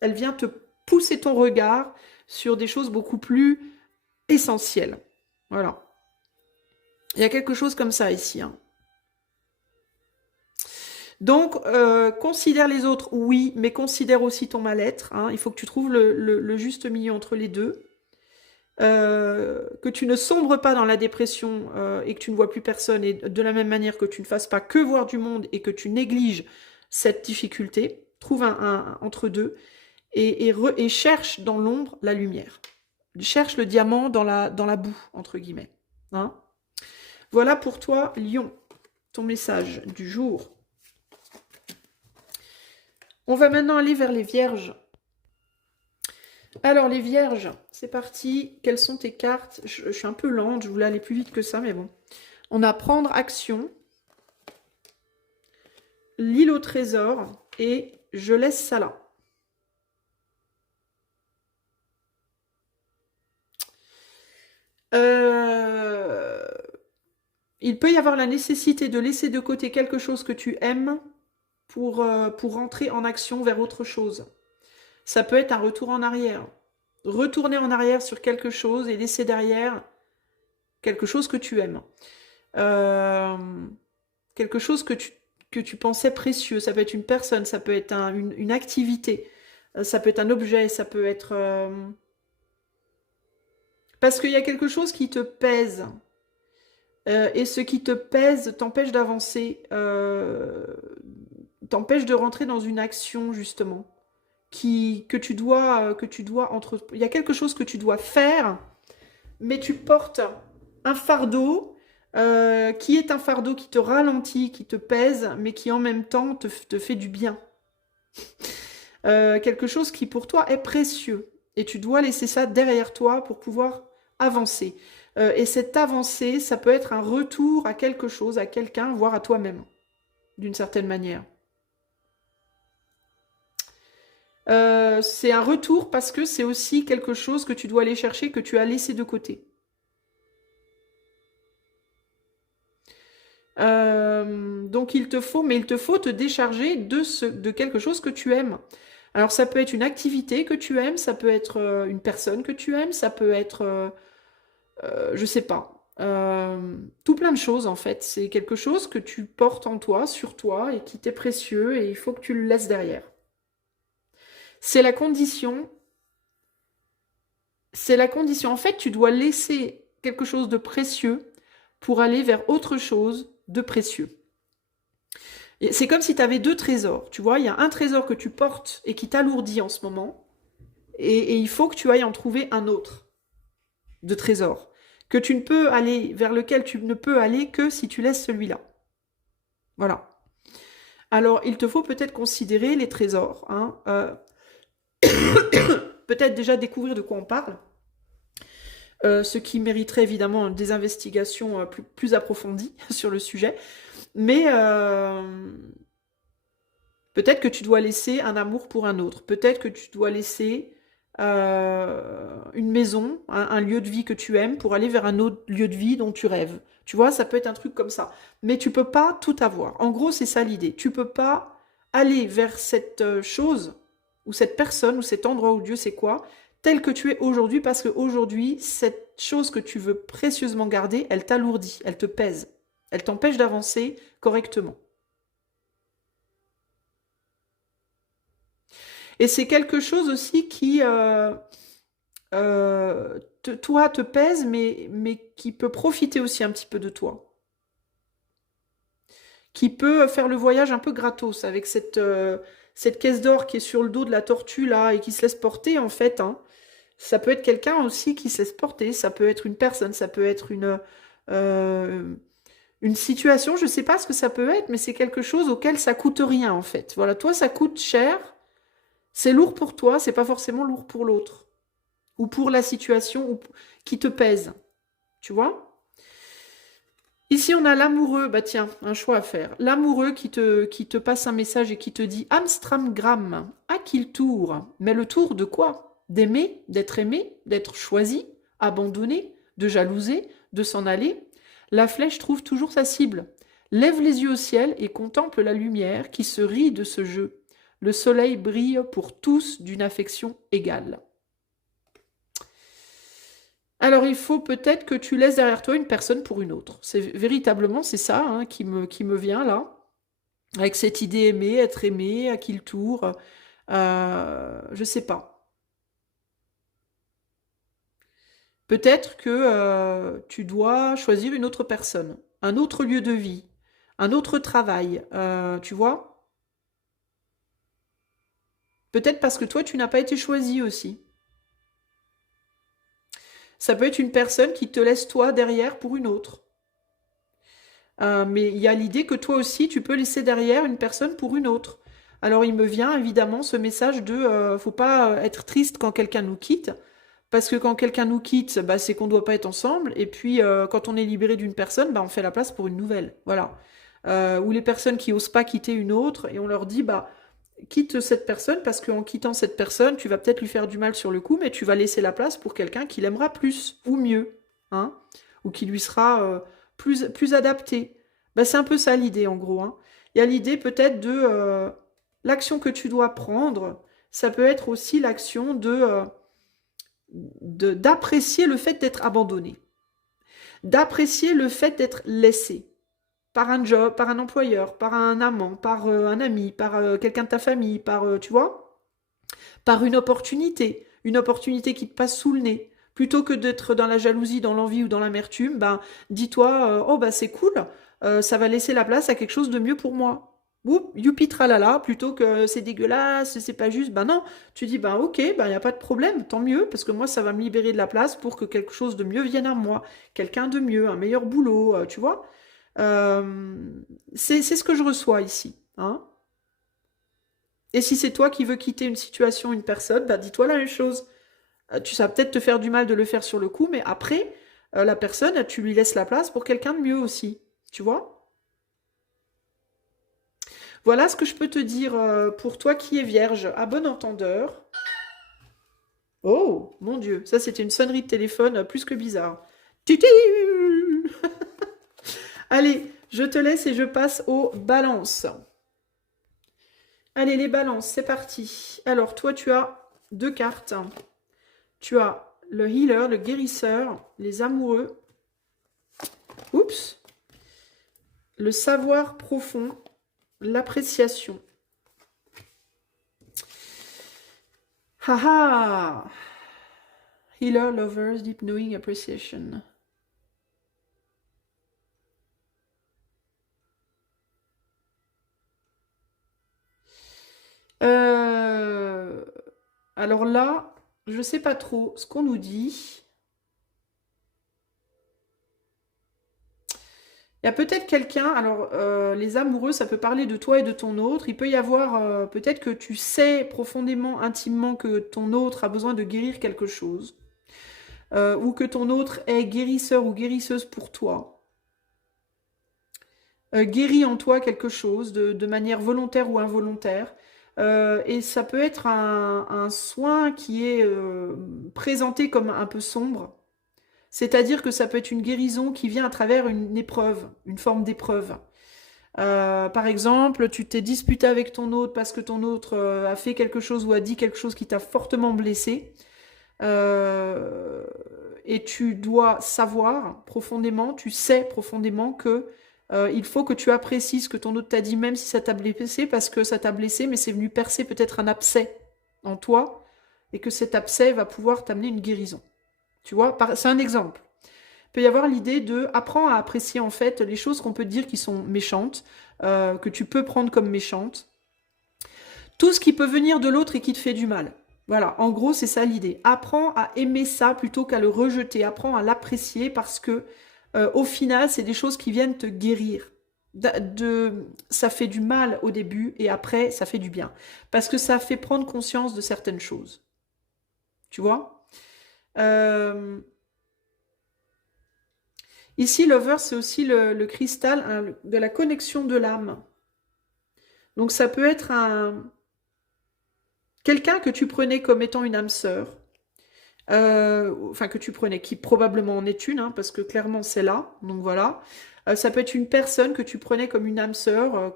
elle vient te pousser ton regard sur des choses beaucoup plus essentielles. Voilà. Il y a quelque chose comme ça ici. Hein. Donc, considère les autres, oui, mais considère aussi ton mal-être. Hein. Il faut que tu trouves le juste milieu entre les deux. Que tu ne sombres pas dans la dépression et que tu ne vois plus personne, et de la même manière que tu ne fasses pas que voir du monde et que tu négliges cette difficulté. Trouve un entre deux et cherche dans l'ombre la lumière. cherche le diamant dans la boue, entre guillemets. Hein. Voilà pour toi, Lion, ton message du jour. On va maintenant aller vers les Vierges. Alors, les Vierges, c'est parti. Quelles sont tes cartes? Je suis un peu lente, je voulais aller plus vite que ça, mais bon. On a prendre action, l'île au trésor et je laisse ça là. Il peut y avoir la nécessité de laisser de côté quelque chose que tu aimes pour rentrer en action vers autre chose. Ça peut être un retour en arrière. Retourner en arrière sur quelque chose et laisser derrière quelque chose que tu aimes. Quelque chose que tu pensais précieux. Ça peut être une personne, ça peut être une activité, ça peut être un objet, ça peut être... Parce qu'il y a quelque chose qui te pèse. Et ce qui te pèse t'empêche d'avancer, t'empêche de rentrer dans une action, justement. Que tu dois il y a quelque chose que tu dois faire, mais tu portes un fardeau qui est un fardeau qui te ralentit, qui te pèse, mais qui en même temps te fait du bien. Quelque chose qui pour toi est précieux. Et tu dois laisser ça derrière toi pour pouvoir avancer. Et cette avancée, ça peut être un retour à quelque chose, à quelqu'un, voire à toi-même, d'une certaine manière. C'est un retour parce que c'est aussi quelque chose que tu dois aller chercher, que tu as laissé de côté. Donc il te faut te décharger de quelque chose que tu aimes. Alors ça peut être une activité que tu aimes, ça peut être une personne que tu aimes, ça peut être, je sais pas, tout plein de choses en fait. C'est quelque chose que tu portes en toi, sur toi, et qui t'est précieux, et il faut que tu le laisses derrière. C'est la condition. C'est la condition. En fait, tu dois laisser quelque chose de précieux pour aller vers autre chose de précieux. C'est comme si tu avais deux trésors. Tu vois, il y a un trésor que tu portes et qui t'alourdit en ce moment. Et il faut que tu ailles en trouver un autre de trésor. Que tu ne peux aller, vers lequel tu ne peux aller que si tu laisses celui-là. Voilà. Alors, il te faut peut-être considérer les trésors. Hein, peut-être déjà découvrir de quoi on parle. Ce qui mériterait évidemment des investigations plus approfondies sur le sujet. Mais peut-être que tu dois laisser un amour pour un autre. Peut-être que tu dois laisser une maison, un lieu de vie que tu aimes pour aller vers un autre lieu de vie dont tu rêves. Tu vois, ça peut être un truc comme ça. Mais tu peux pas tout avoir. En gros, c'est ça l'idée. Tu peux pas aller vers cette chose, ou cette personne, ou cet endroit, ou Dieu sait quoi, tel que tu es aujourd'hui, parce qu'aujourd'hui, cette chose que tu veux précieusement garder, elle t'alourdit, elle te pèse. Elle t'empêche d'avancer correctement. Et c'est quelque chose aussi qui, toi, te pèse, mais qui peut profiter aussi un petit peu de toi. Qui peut faire le voyage un peu gratos avec cette caisse d'or qui est sur le dos de la tortue là et qui se laisse porter en fait. Hein. Ça peut être quelqu'un aussi qui se laisse porter, ça peut être une personne, ça peut être une situation, je ne sais pas ce que ça peut être, mais c'est quelque chose auquel ça coûte rien en fait. Voilà, toi ça coûte cher, c'est lourd pour toi, c'est pas forcément lourd pour l'autre. Ou pour la situation qui te pèse. Tu vois? Ici, on a l'amoureux. Bah tiens, un choix à faire. L'amoureux qui te passe un message et qui te dit Amstramgram, à qui le tour? Mais le tour de quoi? D'aimer, d'être aimé, d'être choisi, abandonné, de jalouser, de s'en aller. La flèche trouve toujours sa cible. Lève les yeux au ciel et contemple la lumière qui se rit de ce jeu. Le soleil brille pour tous d'une affection égale. Alors, il faut peut-être que tu laisses derrière toi une personne pour une autre. C'est véritablement, c'est ça hein, qui me vient là. Avec cette idée être aimé, à qui le tour. Je sais pas. Peut-être que tu dois choisir une autre personne, un autre lieu de vie, un autre travail, tu vois? Peut-être parce que toi, tu n'as pas été choisi aussi. Ça peut être une personne qui te laisse toi derrière pour une autre. Mais il y a l'idée que toi aussi, tu peux laisser derrière une personne pour une autre. Alors il me vient évidemment ce message de faut pas être triste quand quelqu'un nous quitte, parce que quand quelqu'un nous quitte, bah, c'est qu'on doit pas être ensemble, et puis quand on est libéré d'une personne, bah, on fait la place pour une nouvelle. Voilà. Ou les personnes qui osent pas quitter une autre, et on leur dit bah quitte cette personne, parce qu'en quittant cette personne, tu vas peut-être lui faire du mal sur le coup, mais tu vas laisser la place pour quelqu'un qui l'aimera plus ou mieux, hein, ou qui lui sera plus adapté. Bah, c'est un peu ça l'idée en gros, hein. Il y a l'idée peut-être de l'action que tu dois prendre, ça peut être aussi l'action d'apprécier le fait d'être abandonné, d'apprécier le fait d'être laissé par un job, par un employeur, par un amant, par un ami, par quelqu'un de ta famille, par, tu vois, par une opportunité qui te passe sous le nez. Plutôt que d'être dans la jalousie, dans l'envie ou dans l'amertume, ben, dis-toi, oh bah c'est cool, ça va laisser la place à quelque chose de mieux pour moi. Oup, youpi tralala, plutôt que c'est dégueulasse, c'est pas juste, ben non, tu dis, ben ok, ben y a pas de problème, tant mieux, parce que moi ça va me libérer de la place pour que quelque chose de mieux vienne à moi, quelqu'un de mieux, un meilleur boulot, tu vois. C'est ce que je reçois ici, hein. Et si c'est toi qui veux quitter une situation, une personne, bah dis-toi la même chose. Ça va peut-être te faire du mal de le faire sur le coup, mais après, la personne, tu lui laisses la place pour quelqu'un de mieux aussi. Tu vois? Voilà ce que je peux te dire pour toi qui es vierge. À bon entendeur. Oh, mon Dieu, ça c'était une sonnerie de téléphone plus que bizarre. Titi. Allez, je te laisse et je passe aux balances. Allez, les balances, c'est parti. Alors, toi, tu as deux cartes. Tu as le healer, le guérisseur, les amoureux. Oups. Le savoir profond, l'appréciation. Haha. Healer, lovers, deep knowing, appreciation. Euh, Alors là, je sais pas trop ce qu'on nous dit. Il y a peut-être quelqu'un, alors les amoureux, ça peut parler de toi et de ton autre. Il peut y avoir peut-être que tu sais profondément, intimement que ton autre a besoin de guérir quelque chose. Ou que ton autre est guérisseur ou guérisseuse pour toi. Guérit en toi quelque chose de manière volontaire ou involontaire. Et ça peut être un soin qui est présenté comme un peu sombre. C'est-à-dire que ça peut être une guérison qui vient à travers une épreuve, une forme d'épreuve. Par exemple, tu t'es disputé avec ton autre parce que ton autre a fait quelque chose ou a dit quelque chose qui t'a fortement blessé. Euh, et tu dois savoir profondément, tu sais profondément que il faut que tu apprécies ce que ton autre t'a dit, même si ça t'a blessé, parce que ça t'a blessé, mais c'est venu percer peut-être un abcès en toi, et que cet abcès va pouvoir t'amener une guérison. Tu vois, c'est un exemple. Il peut y avoir l'idée de apprendre à apprécier en fait les choses qu'on peut dire qui sont méchantes, que tu peux prendre comme méchantes, tout ce qui peut venir de l'autre et qui te fait du mal. Voilà, en gros, c'est ça l'idée. Apprends à aimer ça plutôt qu'à le rejeter. Apprends à l'apprécier parce que, au final, c'est des choses qui viennent te guérir. Ça fait du mal au début et après, ça fait du bien. Parce que ça fait prendre conscience de certaines choses. Tu vois? Euh, Ici, Lover, c'est aussi le cristal hein, de la connexion de l'âme. Donc, ça peut être quelqu'un que tu prenais comme étant une âme sœur, enfin que tu prenais, qui probablement en est une, hein, parce que clairement c'est là, donc voilà. Ça peut être une personne que tu prenais comme une âme sœur,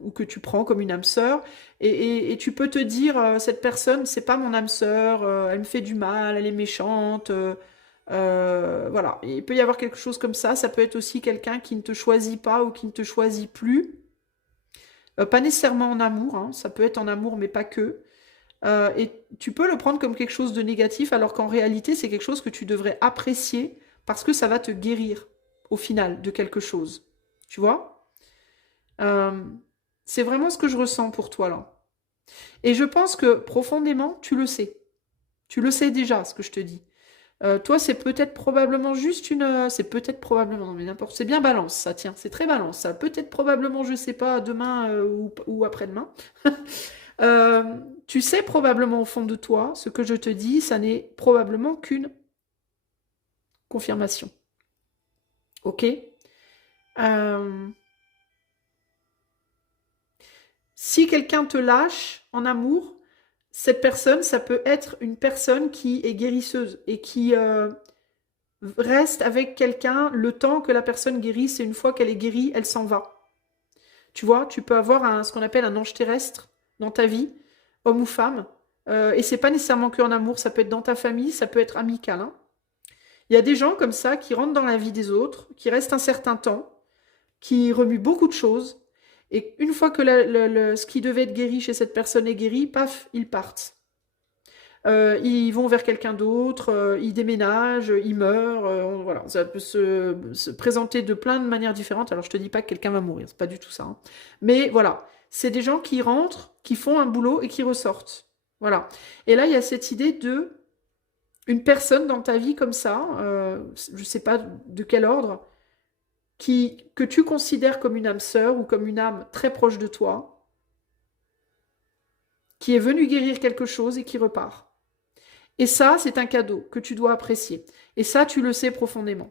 ou que tu prends comme une âme sœur, et tu peux te dire, cette personne, c'est pas mon âme sœur, elle me fait du mal, elle est méchante, voilà. Il peut y avoir quelque chose comme ça peut être aussi quelqu'un qui ne te choisit pas ou qui ne te choisit plus, pas nécessairement en amour, hein, ça peut être en amour, mais pas que. Et tu peux le prendre comme quelque chose de négatif, alors qu'en réalité, c'est quelque chose que tu devrais apprécier parce que ça va te guérir au final de quelque chose. Tu vois? Euh, c'est vraiment ce que je ressens pour toi là. Et je pense que profondément, tu le sais. Tu le sais déjà, ce que je te dis. Toi, c'est peut-être probablement juste une... c'est peut-être probablement... Non, mais n'importe... C'est bien balance, ça, tiens. C'est très balance, ça. Peut-être probablement, je sais pas, demain ou après-demain. Euh, Tu sais probablement au fond de toi, ce que je te dis, ça n'est probablement qu'une confirmation. Ok? Euh, Si quelqu'un te lâche en amour, cette personne, ça peut être une personne qui est guérisseuse et qui reste avec quelqu'un le temps que la personne guérisse et une fois qu'elle est guérie, elle s'en va. Tu vois, tu peux avoir ce qu'on appelle un ange terrestre dans ta vie, homme ou femme, et c'est pas nécessairement que en amour, ça peut être dans ta famille, ça peut être amical, hein. Il y a des gens comme ça qui rentrent dans la vie des autres, qui restent un certain temps, qui remuent beaucoup de choses, et une fois que ce qui devait être guéri chez cette personne est guéri, paf, ils partent. Ils vont vers quelqu'un d'autre, ils déménagent, ils meurent, voilà, ça peut se présenter de plein de manières différentes. Alors je te dis pas que quelqu'un va mourir, c'est pas du tout ça, hein. Mais voilà, c'est des gens qui rentrent, qui font un boulot et qui ressortent. Voilà. Et là, il y a cette idée de une personne dans ta vie comme ça, je sais pas de quel ordre, que tu considères comme une âme sœur ou comme une âme très proche de toi, qui est venue guérir quelque chose et qui repart. Et ça, c'est un cadeau que tu dois apprécier. Et ça, tu le sais profondément.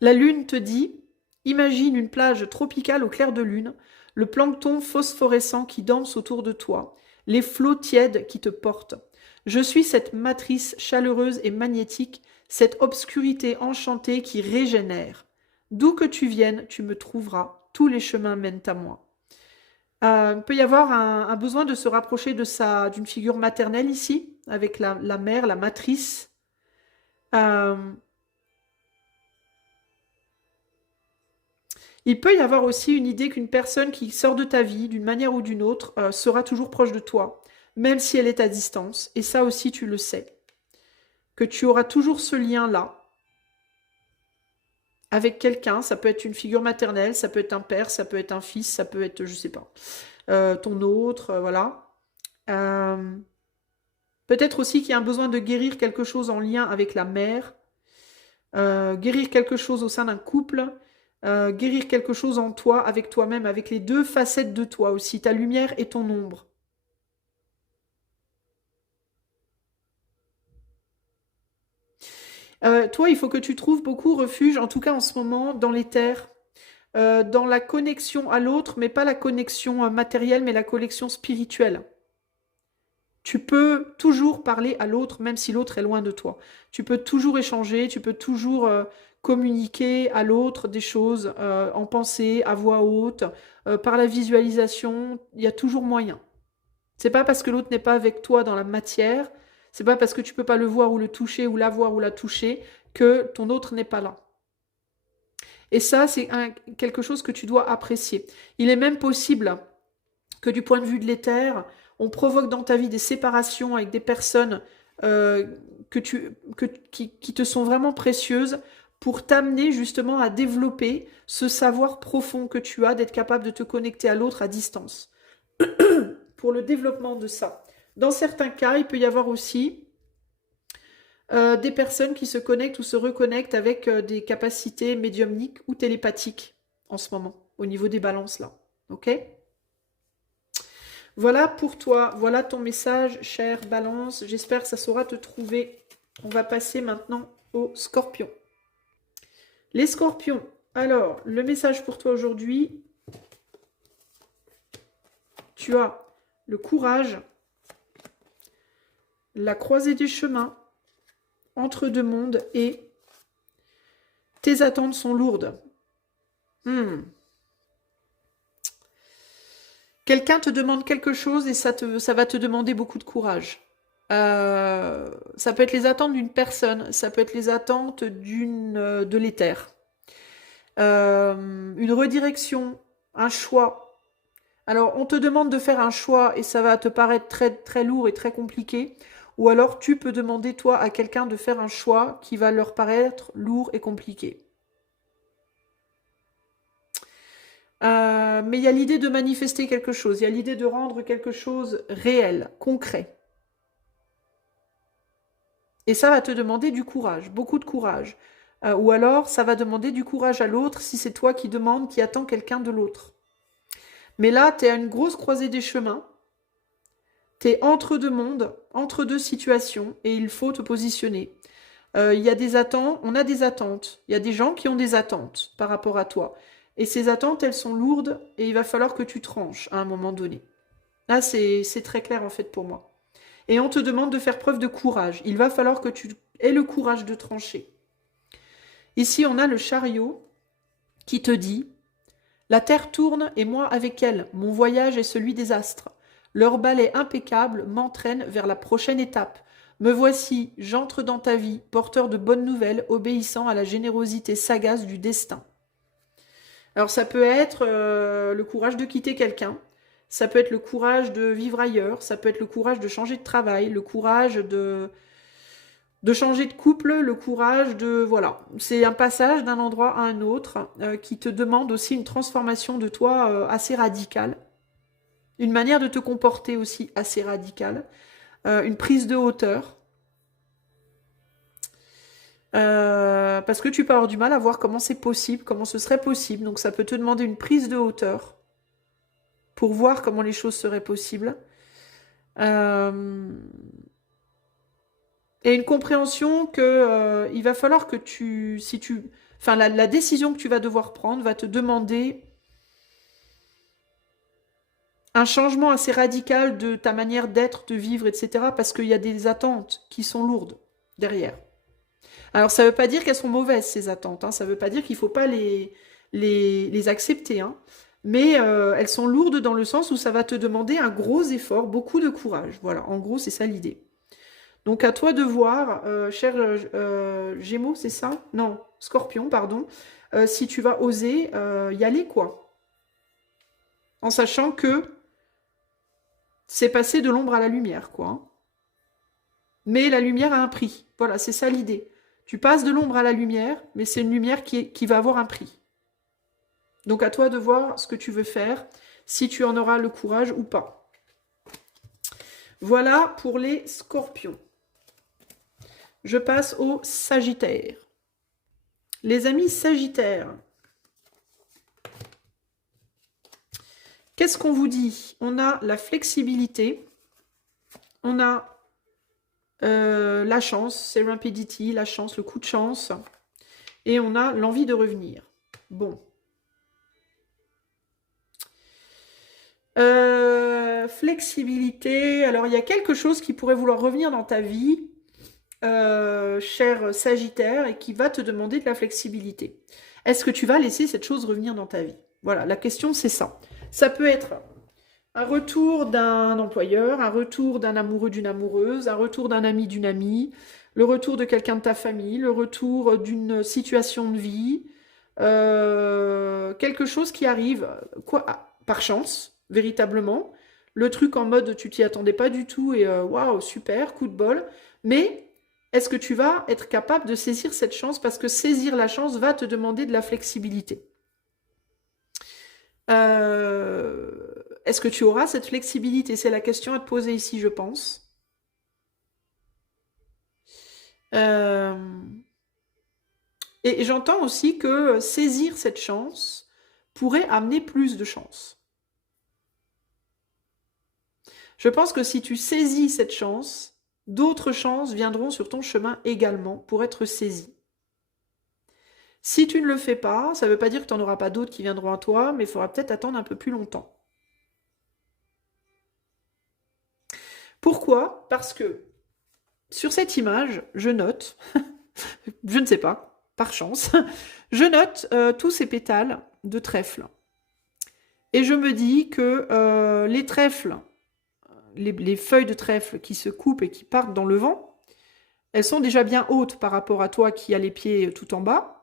La lune te dit, imagine une plage tropicale au clair de lune, le plancton phosphorescent qui danse autour de toi, les flots tièdes qui te portent. Je suis cette matrice chaleureuse et magnétique, cette obscurité enchantée qui régénère. D'où que tu viennes, tu me trouveras, tous les chemins mènent à moi. Il peut y avoir un besoin de se rapprocher d'une figure maternelle ici, avec la mère, la matrice. Euh, il peut y avoir aussi une idée qu'une personne qui sort de ta vie, d'une manière ou d'une autre, sera toujours proche de toi, même si elle est à distance. Et ça aussi, tu le sais. Que tu auras toujours ce lien-là avec quelqu'un. Ça peut être une figure maternelle, ça peut être un père, ça peut être un fils, ça peut être, je sais pas, ton autre, voilà. Euh, Peut-être aussi qu'il y a un besoin de guérir quelque chose en lien avec la mère, guérir quelque chose au sein d'un couple, guérir quelque chose en toi, avec toi-même, avec les deux facettes de toi aussi, ta lumière et ton ombre. Toi, il faut que tu trouves beaucoup refuge, en tout cas en ce moment, dans les terres, dans la connexion à l'autre, mais pas la connexion matérielle, mais la connexion spirituelle. Tu peux toujours parler à l'autre, même si l'autre est loin de toi. Tu peux toujours échanger, tu peux toujours communiquer à l'autre des choses en pensée, à voix haute, par la visualisation. Il y a toujours moyen. C'est pas parce que l'autre n'est pas avec toi dans la matière, c'est pas parce que tu peux pas le voir ou le toucher ou la voir ou la toucher que ton autre n'est pas là. Et ça, c'est quelque chose que tu dois apprécier. Il est même possible que du point de vue de l'éther, on provoque dans ta vie des séparations avec des personnes euh, qui te sont vraiment précieuses pour t'amener justement à développer ce savoir profond que tu as d'être capable de te connecter à l'autre à distance. Pour le développement de ça. Dans certains cas, il peut y avoir aussi des personnes qui se connectent ou se reconnectent avec des capacités médiumniques ou télépathiques en ce moment, au niveau des balances là. Ok? Voilà pour toi, voilà ton message, chère Balance. J'espère que ça saura te trouver. On va passer maintenant aux scorpions. Les scorpions, alors, le message pour toi aujourd'hui, tu as le courage, la croisée des chemins, entre deux mondes et tes attentes sont lourdes. Quelqu'un te demande quelque chose et ça va te demander beaucoup de courage. Ça peut être les attentes d'une personne, ça peut être les attentes de l'éther. Une redirection, un choix. Alors, on te demande de faire un choix et ça va te paraître très, très lourd et très compliqué. Ou alors, tu peux demander, toi, à quelqu'un de faire un choix qui va leur paraître lourd et compliqué. Mais il y a l'idée de manifester quelque chose, il y a l'idée de rendre quelque chose réel, concret. Et ça va te demander du courage, beaucoup de courage. Ou alors, ça va demander du courage à l'autre si c'est toi qui demande, qui attend quelqu'un de l'autre. Mais là, tu es à une grosse croisée des chemins. Tu es entre deux mondes, entre deux situations, et il faut te positionner. Il y a des attentes, on a des attentes. Il y a des gens qui ont des attentes par rapport à toi. Et ces attentes, elles sont lourdes, et il va falloir que tu tranches à un moment donné. Là, c'est très clair en fait pour moi. Et on te demande de faire preuve de courage. Il va falloir que tu aies le courage de trancher. Ici, on a le chariot qui te dit « La terre tourne et moi avec elle. Mon voyage est celui des astres. Leur balai impeccable m'entraîne vers la prochaine étape. Me voici, j'entre dans ta vie, porteur de bonnes nouvelles, obéissant à la générosité sagace du destin. » Alors ça peut être le courage de quitter quelqu'un, ça peut être le courage de vivre ailleurs, ça peut être le courage de changer de travail, le courage de changer de couple, le courage de... Voilà, c'est un passage d'un endroit à un autre qui te demande aussi une transformation de toi assez radicale, une manière de te comporter aussi assez radicale, une prise de hauteur. Parce que tu peux avoir du mal à voir comment c'est possible, comment ce serait possible. Donc ça peut te demander une prise de hauteur pour voir comment les choses seraient possibles. Et une compréhension que il va falloir que enfin la décision que tu vas devoir prendre va te demander un changement assez radical de ta manière d'être, de vivre, etc. Parce qu'il y a des attentes qui sont lourdes derrière. Alors, ça ne veut pas dire qu'elles sont mauvaises, ces attentes. Hein. Ça ne veut pas dire qu'il ne faut pas les accepter. Hein. Mais elles sont lourdes dans le sens où ça va te demander un gros effort, beaucoup de courage. Voilà, en gros, c'est ça l'idée. Donc, à toi de voir, cher Gémeaux, c'est ça? Non, Scorpion, pardon. Si tu vas oser y aller, quoi. En sachant que c'est passer de l'ombre à la lumière, quoi. Hein. Mais la lumière a un prix. Voilà, c'est ça l'idée. Tu passes de l'ombre à la lumière, mais c'est une lumière qui va avoir un prix. Donc à toi de voir ce que tu veux faire, si tu en auras le courage ou pas. Voilà pour les scorpions. Je passe aux sagittaires. Les amis sagittaires, qu'est-ce qu'on vous dit? On a la flexibilité, on a la chance, serendipity, la chance, le coup de chance, et on a l'envie de revenir. Bon. Flexibilité, alors il y a quelque chose qui pourrait vouloir revenir dans ta vie, cher Sagittaire, et qui va te demander de la flexibilité. Est-ce que tu vas laisser cette chose revenir dans ta vie? Voilà, la question c'est ça. Ça peut être un retour d'un employeur, un retour d'un amoureux, d'une amoureuse, un retour d'un ami, d'une amie, le retour de quelqu'un de ta famille, le retour d'une situation de vie, quelque chose qui arrive quoi, par chance, véritablement. Le truc en mode tu t'y attendais pas du tout et waouh, super, coup de bol. Mais est-ce que tu vas être capable de saisir cette chance? Parce que saisir la chance va te demander de la flexibilité. Est-ce que tu auras cette flexibilité? C'est la question à te poser ici, je pense. Et j'entends aussi que saisir cette chance pourrait amener plus de chance. Je pense que si tu saisis cette chance, d'autres chances viendront sur ton chemin également pour être saisies. Si tu ne le fais pas, ça ne veut pas dire que tu n'en auras pas d'autres qui viendront à toi, mais il faudra peut-être attendre un peu plus longtemps. Pourquoi? Parce que sur cette image, je note, je ne sais pas, par chance, je note tous ces pétales de trèfle. Et je me dis que les trèfles, les feuilles de trèfle qui se coupent et qui partent dans le vent, elles sont déjà bien hautes par rapport à toi qui as les pieds tout en bas.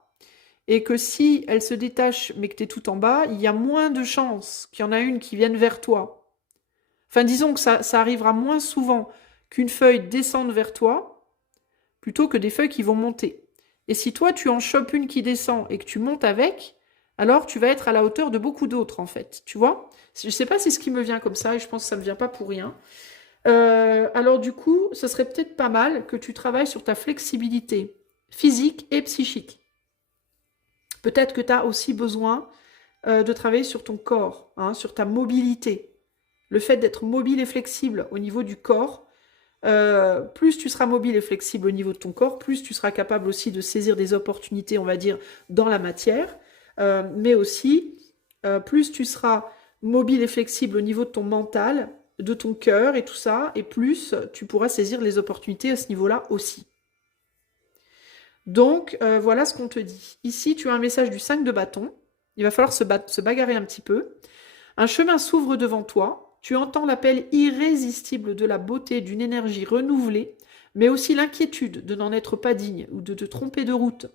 Et que si elles se détachent mais que tu es tout en bas, il y a moins de chances qu'il y en a une qui vienne vers toi. Enfin, disons que ça arrivera moins souvent qu'une feuille descende vers toi, plutôt que des feuilles qui vont monter. Et si toi, tu en chopes une qui descend et que tu montes avec, alors tu vas être à la hauteur de beaucoup d'autres, en fait. Tu vois? Je ne sais pas si c'est ce qui me vient comme ça, et je pense que ça ne me vient pas pour rien. Alors du coup, ce serait peut-être pas mal que tu travailles sur ta flexibilité physique et psychique. Peut-être que tu as aussi besoin de travailler sur ton corps, hein, sur ta mobilité. Le fait d'être mobile et flexible au niveau du corps, plus tu seras mobile et flexible au niveau de ton corps, plus tu seras capable aussi de saisir des opportunités, on va dire, dans la matière, mais aussi plus tu seras mobile et flexible au niveau de ton mental, de ton cœur et tout ça, et plus tu pourras saisir les opportunités à ce niveau-là aussi. Donc, voilà ce qu'on te dit. Ici, tu as un message du 5 de bâton. Il va falloir se bagarrer un petit peu. Un chemin s'ouvre devant toi. Tu entends l'appel irrésistible de la beauté, d'une énergie renouvelée, mais aussi l'inquiétude de n'en être pas digne ou de te tromper de route.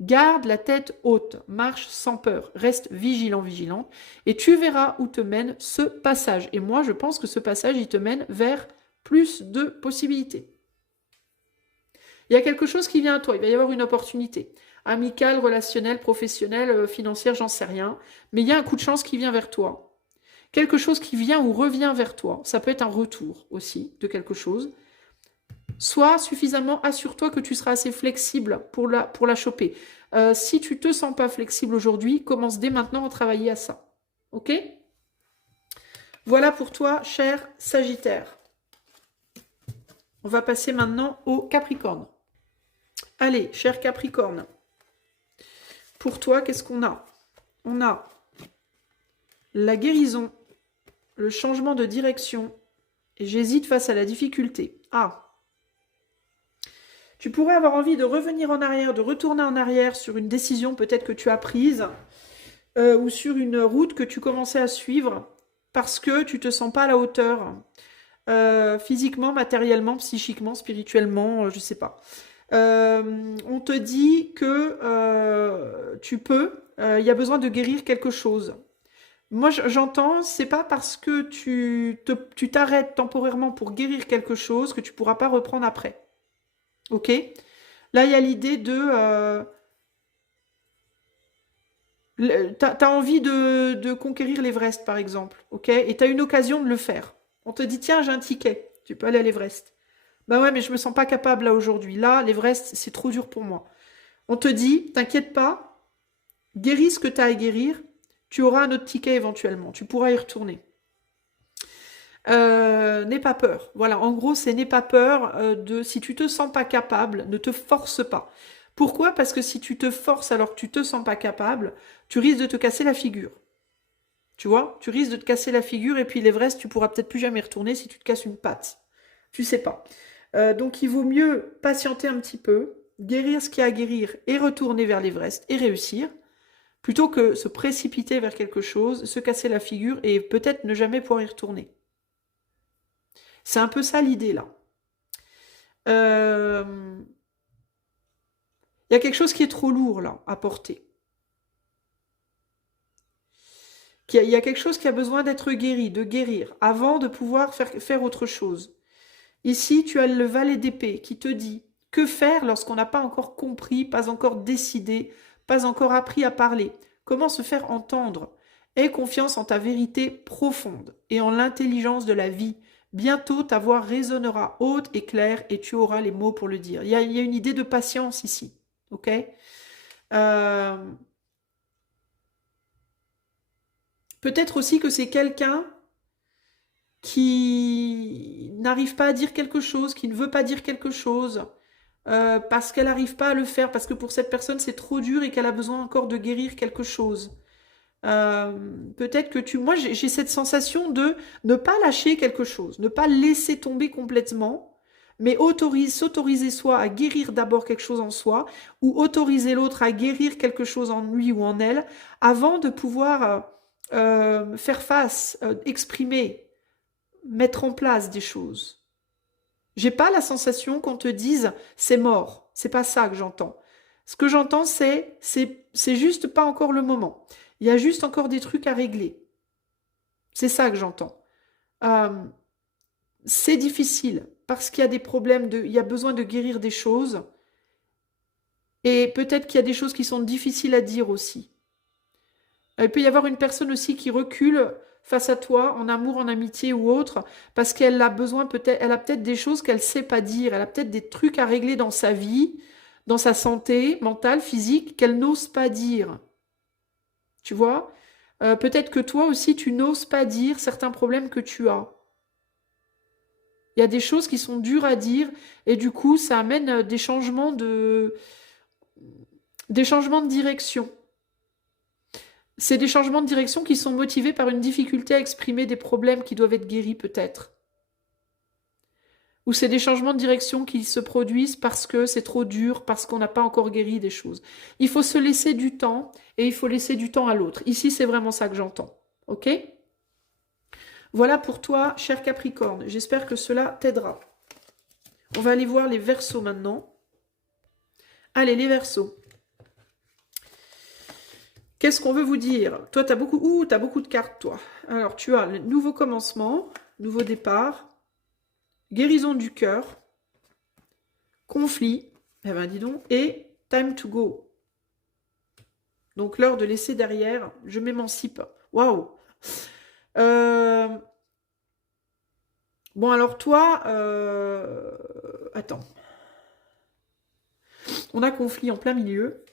Garde la tête haute, marche sans peur, reste vigilant, vigilante, et tu verras où te mène ce passage. Et moi, je pense que ce passage, il te mène vers plus de possibilités. Il y a quelque chose qui vient à toi, il va y avoir une opportunité. Amicale, relationnelle, professionnelle, financière, j'en sais rien. Mais il y a un coup de chance qui vient vers toi. Quelque chose qui vient ou revient vers toi. Ça peut être un retour aussi de quelque chose. Sois suffisamment, assure-toi que tu seras assez flexible pour la choper. Si tu ne te sens pas flexible aujourd'hui, commence dès maintenant à travailler à ça. Ok? Voilà pour toi, cher Sagittaire. On va passer maintenant au Capricorne. Allez, cher Capricorne. Pour toi, qu'est-ce qu'on a? On a la guérison, le changement de direction, et j'hésite face à la difficulté. Ah! Tu pourrais avoir envie de revenir en arrière, de retourner en arrière sur une décision peut-être que tu as prise, ou sur une route que tu commençais à suivre, parce que tu ne te sens pas à la hauteur, physiquement, matériellement, psychiquement, spirituellement, je ne sais pas. On te dit que tu peux, il y a besoin de guérir quelque chose. Moi, j'entends, c'est pas parce que tu t'arrêtes temporairement pour guérir quelque chose que tu pourras pas reprendre après. Ok? Là, il y a l'idée de... t'as envie de conquérir l'Everest, par exemple. Ok? Et t'as une occasion de le faire. On te dit, tiens, j'ai un ticket. Tu peux aller à l'Everest. Bah ouais, mais je me sens pas capable là aujourd'hui. Là, l'Everest, c'est trop dur pour moi. On te dit, t'inquiète pas, guéris ce que tu as à guérir, tu auras un autre ticket éventuellement, tu pourras y retourner. N'aie pas peur. Voilà, en gros, c'est n'aie pas peur de si tu te sens pas capable, ne te force pas. Pourquoi? Parce que si tu te forces alors que tu te sens pas capable, tu risques de te casser la figure. Tu vois? Tu risques de te casser la figure et puis l'Everest, tu pourras peut-être plus jamais y retourner si tu te casses une patte. Tu sais pas. Donc il vaut mieux patienter un petit peu, guérir ce qu'il y a à guérir et retourner vers l'Everest et réussir, plutôt que se précipiter vers quelque chose, se casser la figure et peut-être ne jamais pouvoir y retourner. C'est un peu ça l'idée là. Il y a quelque chose qui est trop lourd là à porter. Il y a quelque chose qui a besoin d'être guéri, de guérir, avant de pouvoir faire autre chose. Ici, tu as le valet d'épée qui te dit que faire lorsqu'on n'a pas encore compris, pas encore décidé, pas encore appris à parler. Comment se faire entendre? Aie confiance en ta vérité profonde et en l'intelligence de la vie. Bientôt, ta voix résonnera haute et claire et tu auras les mots pour le dire. Il y a une idée de patience ici. Ok? Peut-être aussi que c'est quelqu'un qui n'arrive pas à dire quelque chose, qui ne veut pas dire quelque chose, parce qu'elle n'arrive pas à le faire, parce que pour cette personne c'est trop dur et qu'elle a besoin encore de guérir quelque chose. Euh, Peut-être que moi j'ai cette sensation de ne pas lâcher quelque chose, ne pas laisser tomber complètement, mais s'autoriser soi à guérir d'abord quelque chose en soi, ou autoriser l'autre à guérir quelque chose en lui ou en elle, avant de pouvoir faire face, exprimer, mettre en place des choses. J'ai pas la sensation qu'on te dise c'est mort. C'est pas ça que j'entends. Ce que j'entends, c'est juste pas encore le moment. Il y a juste encore des trucs à régler. C'est ça que j'entends. Euh, c'est difficile parce qu'il y a des problèmes il y a besoin de guérir des choses et peut-être qu'il y a des choses qui sont difficiles à dire aussi. Il peut y avoir une personne aussi qui recule face à toi, en amour, en amitié ou autre, parce qu'elle a besoin peut-être, elle a peut-être des choses qu'elle ne sait pas dire, elle a peut-être des trucs à régler dans sa vie, dans sa santé mentale, physique, qu'elle n'ose pas dire. Tu vois? Peut-être que toi aussi, tu n'oses pas dire certains problèmes que tu as. Il y a des choses qui sont dures à dire et du coup, ça amène des changements de direction. C'est des changements de direction qui sont motivés par une difficulté à exprimer des problèmes qui doivent être guéris peut-être. Ou c'est des changements de direction qui se produisent parce que c'est trop dur, parce qu'on n'a pas encore guéri des choses. Il faut se laisser du temps et il faut laisser du temps à l'autre. Ici, c'est vraiment ça que j'entends. Ok? Voilà pour toi, cher Capricorne. J'espère que cela t'aidera. On va aller voir les Verseaux maintenant. Allez, les Verseaux. Qu'est-ce qu'on veut vous dire? Toi, tu as beaucoup de cartes, toi. Alors, tu as le nouveau commencement, nouveau départ, guérison du cœur, conflit, eh ben dis donc, et time to go. Donc, l'heure de laisser derrière, je m'émancipe. Waouh! Bon, alors toi, attends. On a conflit en plein milieu.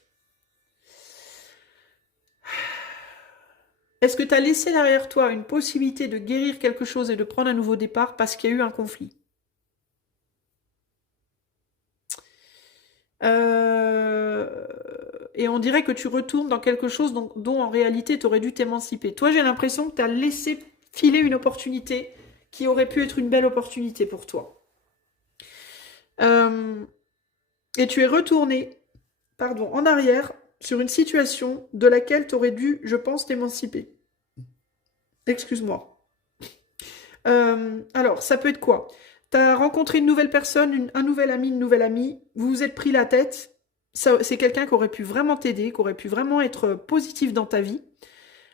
Est-ce que tu as laissé derrière toi une possibilité de guérir quelque chose et de prendre un nouveau départ parce qu'il y a eu un conflit? Et on dirait que tu retournes dans quelque chose dont en réalité tu aurais dû t'émanciper. Toi, j'ai l'impression que tu as laissé filer une opportunité qui aurait pu être une belle opportunité pour toi. Et tu es retourné, pardon, en arrière sur une situation de laquelle tu aurais dû, je pense, t'émanciper. Excuse-moi. Alors, ça peut être quoi? Tu as rencontré une nouvelle personne, un nouvel ami, une nouvelle amie, vous vous êtes pris la tête, c'est quelqu'un qui aurait pu vraiment t'aider, qui aurait pu vraiment être positif dans ta vie,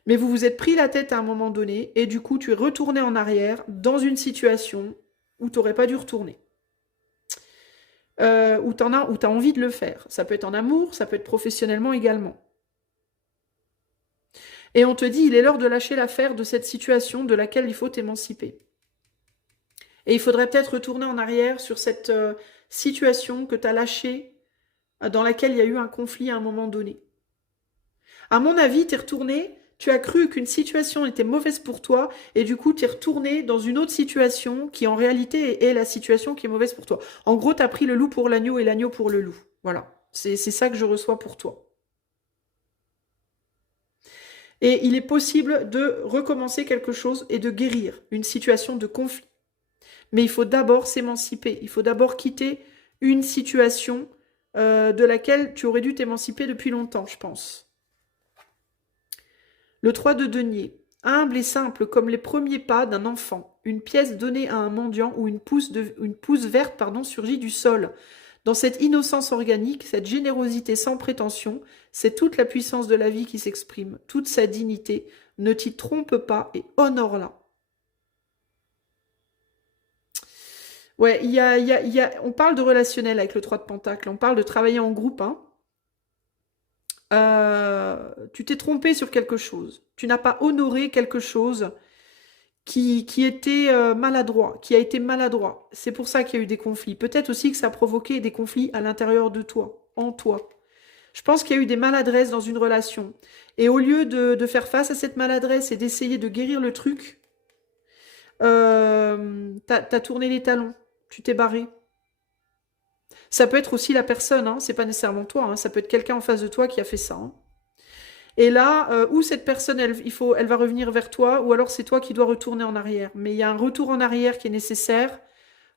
mais vous vous êtes pris la tête à un moment donné, et du coup, tu es retourné en arrière dans une situation où tu n'aurais pas dû retourner. Où tu as envie de le faire. Ça peut être en amour, ça peut être professionnellement également. Et on te dit, il est l'heure de lâcher l'affaire de cette situation de laquelle il faut t'émanciper. Et il faudrait peut-être retourner en arrière sur cette situation que tu as lâchée, dans laquelle il y a eu un conflit à un moment donné. À mon avis, tu es retourné, tu as cru qu'une situation était mauvaise pour toi, et du coup, tu es retourné dans une autre situation qui en réalité est la situation qui est mauvaise pour toi. En gros, tu as pris le loup pour l'agneau et l'agneau pour le loup. Voilà, c'est ça que je reçois pour toi. Et il est possible de recommencer quelque chose et de guérir une situation de conflit. Mais il faut d'abord s'émanciper. Il faut d'abord quitter une situation de laquelle tu aurais dû t'émanciper depuis longtemps, je pense. Le 3 de denier. Humble et simple comme les premiers pas d'un enfant. Une pièce donnée à un mendiant ou une pousse verte surgit du sol. Dans cette innocence organique, cette générosité sans prétention, c'est toute la puissance de la vie qui s'exprime, toute sa dignité. Ne t'y trompe pas et honore-la. Ouais, on parle de relationnel avec le 3 de Pentacle, on parle de travailler en groupe. Hein. Tu t'es trompé sur quelque chose. Tu n'as pas honoré quelque chose qui était maladroit, qui a été maladroit. C'est pour ça qu'il y a eu des conflits. Peut-être aussi que ça a provoqué des conflits à l'intérieur de toi, en toi. Je pense qu'il y a eu des maladresses dans une relation. Et au lieu de faire face à cette maladresse et d'essayer de guérir le truc, t'as tourné les talons. Tu t'es barré. Ça peut être aussi la personne, hein, c'est pas nécessairement toi, hein, ça peut être quelqu'un en face de toi qui a fait ça. Hein. Et là, où cette personne, elle va revenir vers toi, ou alors c'est toi qui dois retourner en arrière. Mais il y a un retour en arrière qui est nécessaire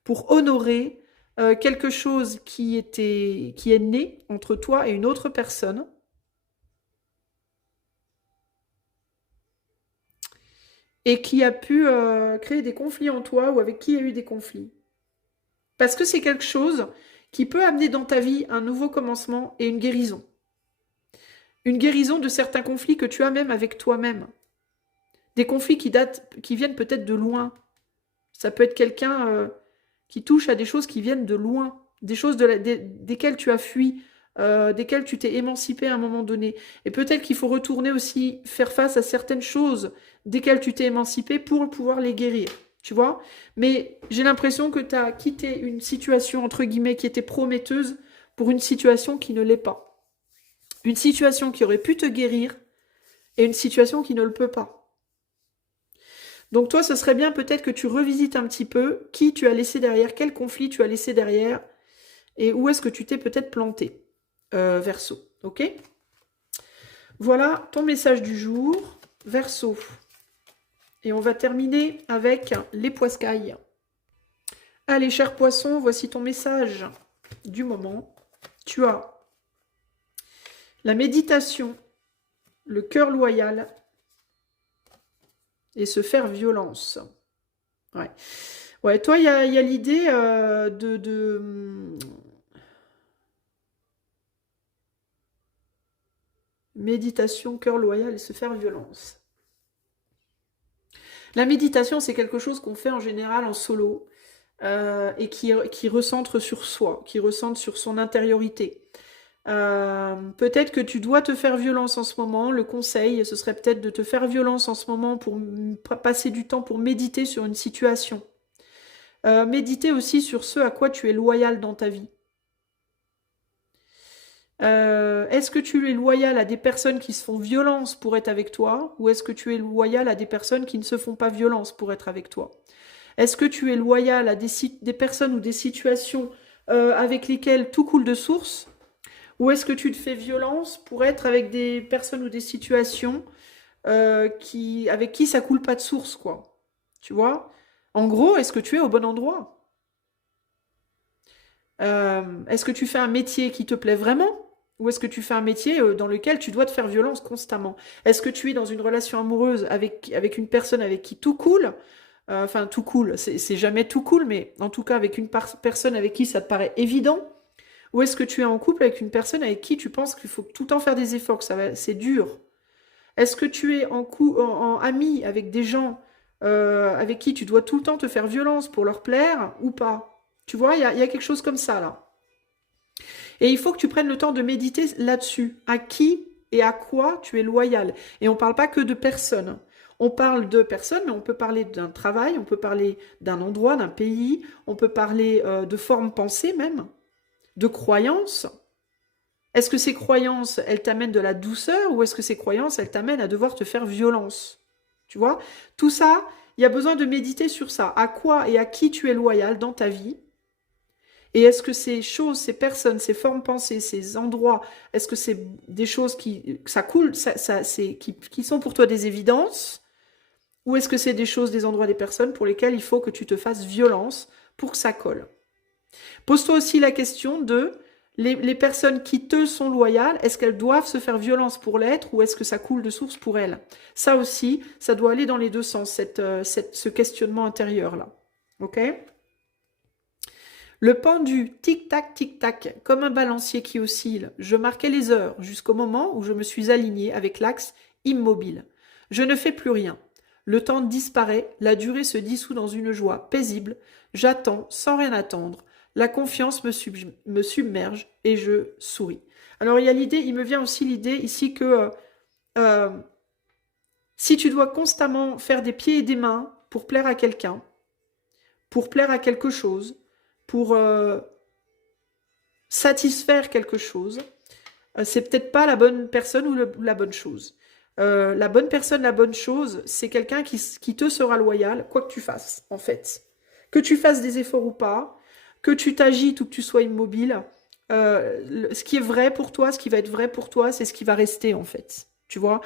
pour honorer quelque chose qui est né entre toi et une autre personne. Et qui a pu créer des conflits en toi ou avec qui il y a eu des conflits. Parce que c'est quelque chose qui peut amener dans ta vie un nouveau commencement et une guérison. Une guérison de certains conflits que tu as même avec toi-même. Des conflits qui viennent peut-être de loin. Ça peut être quelqu'un qui touche à des choses qui viennent de loin, des choses desquelles tu as fui desquelles tu t'es émancipé à un moment donné. Et peut-être qu'il faut retourner aussi faire face à certaines choses desquelles tu t'es émancipé pour pouvoir les guérir. Tu vois? Mais j'ai l'impression que tu as quitté une situation, entre guillemets, qui était prometteuse pour une situation qui ne l'est pas. Une situation qui aurait pu te guérir et une situation qui ne le peut pas. Donc toi, ce serait bien peut-être que tu revisites un petit peu qui tu as laissé derrière, quel conflit tu as laissé derrière et où est-ce que tu t'es peut-être planté, Verseau. Ok? Voilà ton message du jour, Verseau. Et on va terminer avec les poiscailles. Allez, cher poisson, voici ton message du moment. Tu as la méditation, le cœur loyal et se faire violence. Ouais. Ouais, toi, il y a l'idée méditation, cœur loyal et se faire violence. La méditation, c'est quelque chose qu'on fait en général en solo et qui recentre sur soi, qui recentre sur son intériorité. Peut-être que tu dois te faire violence en ce moment. Le conseil, ce serait peut-être de te faire violence en ce moment pour passer du temps pour méditer sur une situation. Méditer aussi sur ce à quoi tu es loyal dans ta vie. Est-ce que tu es loyal à des personnes qui se font violence pour être avec toi ou est-ce que tu es loyal à des personnes qui ne se font pas violence pour être avec toi? Est-ce que tu es loyal à des personnes ou des situations avec lesquelles tout coule de source ou est-ce que tu te fais violence pour être avec des personnes ou des situations avec qui ça coule pas de source, quoi? Tu vois? En gros, est-ce que tu es au bon endroit? Est-ce que tu fais un métier qui te plaît vraiment? Ou est-ce que tu fais un métier dans lequel tu dois te faire violence constamment? Est-ce que tu es dans une relation amoureuse avec une personne avec qui tout coule? Enfin, tout cool, c'est jamais tout cool, mais en tout cas avec une personne avec qui ça te paraît évident? Ou est-ce que tu es en couple avec une personne avec qui tu penses qu'il faut tout le temps faire des efforts, que c'est dur? Est-ce que tu es en ami avec des gens avec qui tu dois tout le temps te faire violence pour leur plaire ou pas? Tu vois, il y a quelque chose comme ça là. Et il faut que tu prennes le temps de méditer là-dessus. À qui et à quoi tu es loyal. Et on ne parle pas que de personnes. On parle de personnes, mais on peut parler d'un travail, on peut parler d'un endroit, d'un pays, on peut parler de formes pensées même, de croyances. Est-ce que ces croyances, elles t'amènent de la douceur ou est-ce que ces croyances, elles t'amènent à devoir te faire violence? Tu vois? Tout ça, il y a besoin de méditer sur ça. À quoi et à qui tu es loyal dans ta vie? Et est-ce que ces choses, ces personnes, ces formes pensées, ces endroits, est-ce que c'est des choses ça coule, qui sont pour toi des évidences? Ou est-ce que c'est des choses, des endroits, des personnes pour lesquelles il faut que tu te fasses violence pour que ça colle? Pose-toi aussi la question de les personnes qui te sont loyales, est-ce qu'elles doivent se faire violence pour l'être ou est-ce que ça coule de source pour elles? Ça aussi, ça doit aller dans les deux sens, ce questionnement intérieur-là. Ok? Le pendu, tic-tac, tic-tac, comme un balancier qui oscille, je marquais les heures jusqu'au moment où je me suis aligné avec l'axe immobile. Je ne fais plus rien. Le temps disparaît, la durée se dissout dans une joie paisible. J'attends sans rien attendre. La confiance me submerge et je souris. Alors il me vient aussi l'idée ici que si tu dois constamment faire des pieds et des mains pour plaire à quelqu'un, pour plaire à quelque chose, pour satisfaire quelque chose, c'est peut-être pas la bonne personne ou la bonne chose. La bonne personne, la bonne chose, c'est quelqu'un qui te sera loyal, quoi que tu fasses, en fait. Que tu fasses des efforts ou pas, que tu t'agites ou que tu sois immobile, ce qui est vrai pour toi, ce qui va être vrai pour toi, c'est ce qui va rester, en fait. Tu vois?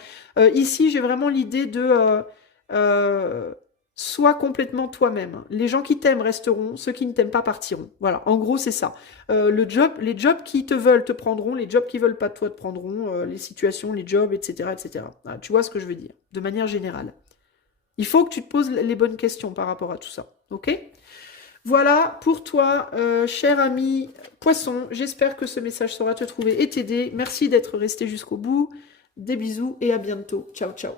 Ici, j'ai vraiment l'idée de sois complètement toi-même. Les gens qui t'aiment resteront, ceux qui ne t'aiment pas partiront. Voilà, en gros, c'est ça. Les jobs qui te veulent te prendront, les jobs qui veulent pas de toi te prendront, les situations, les jobs, etc., etc. Voilà, tu vois ce que je veux dire, de manière générale. Il faut que tu te poses les bonnes questions par rapport à tout ça, ok? Voilà pour toi, cher ami poisson. J'espère que ce message saura te trouver et t'aider. Merci d'être resté jusqu'au bout. Des bisous et à bientôt. Ciao, ciao.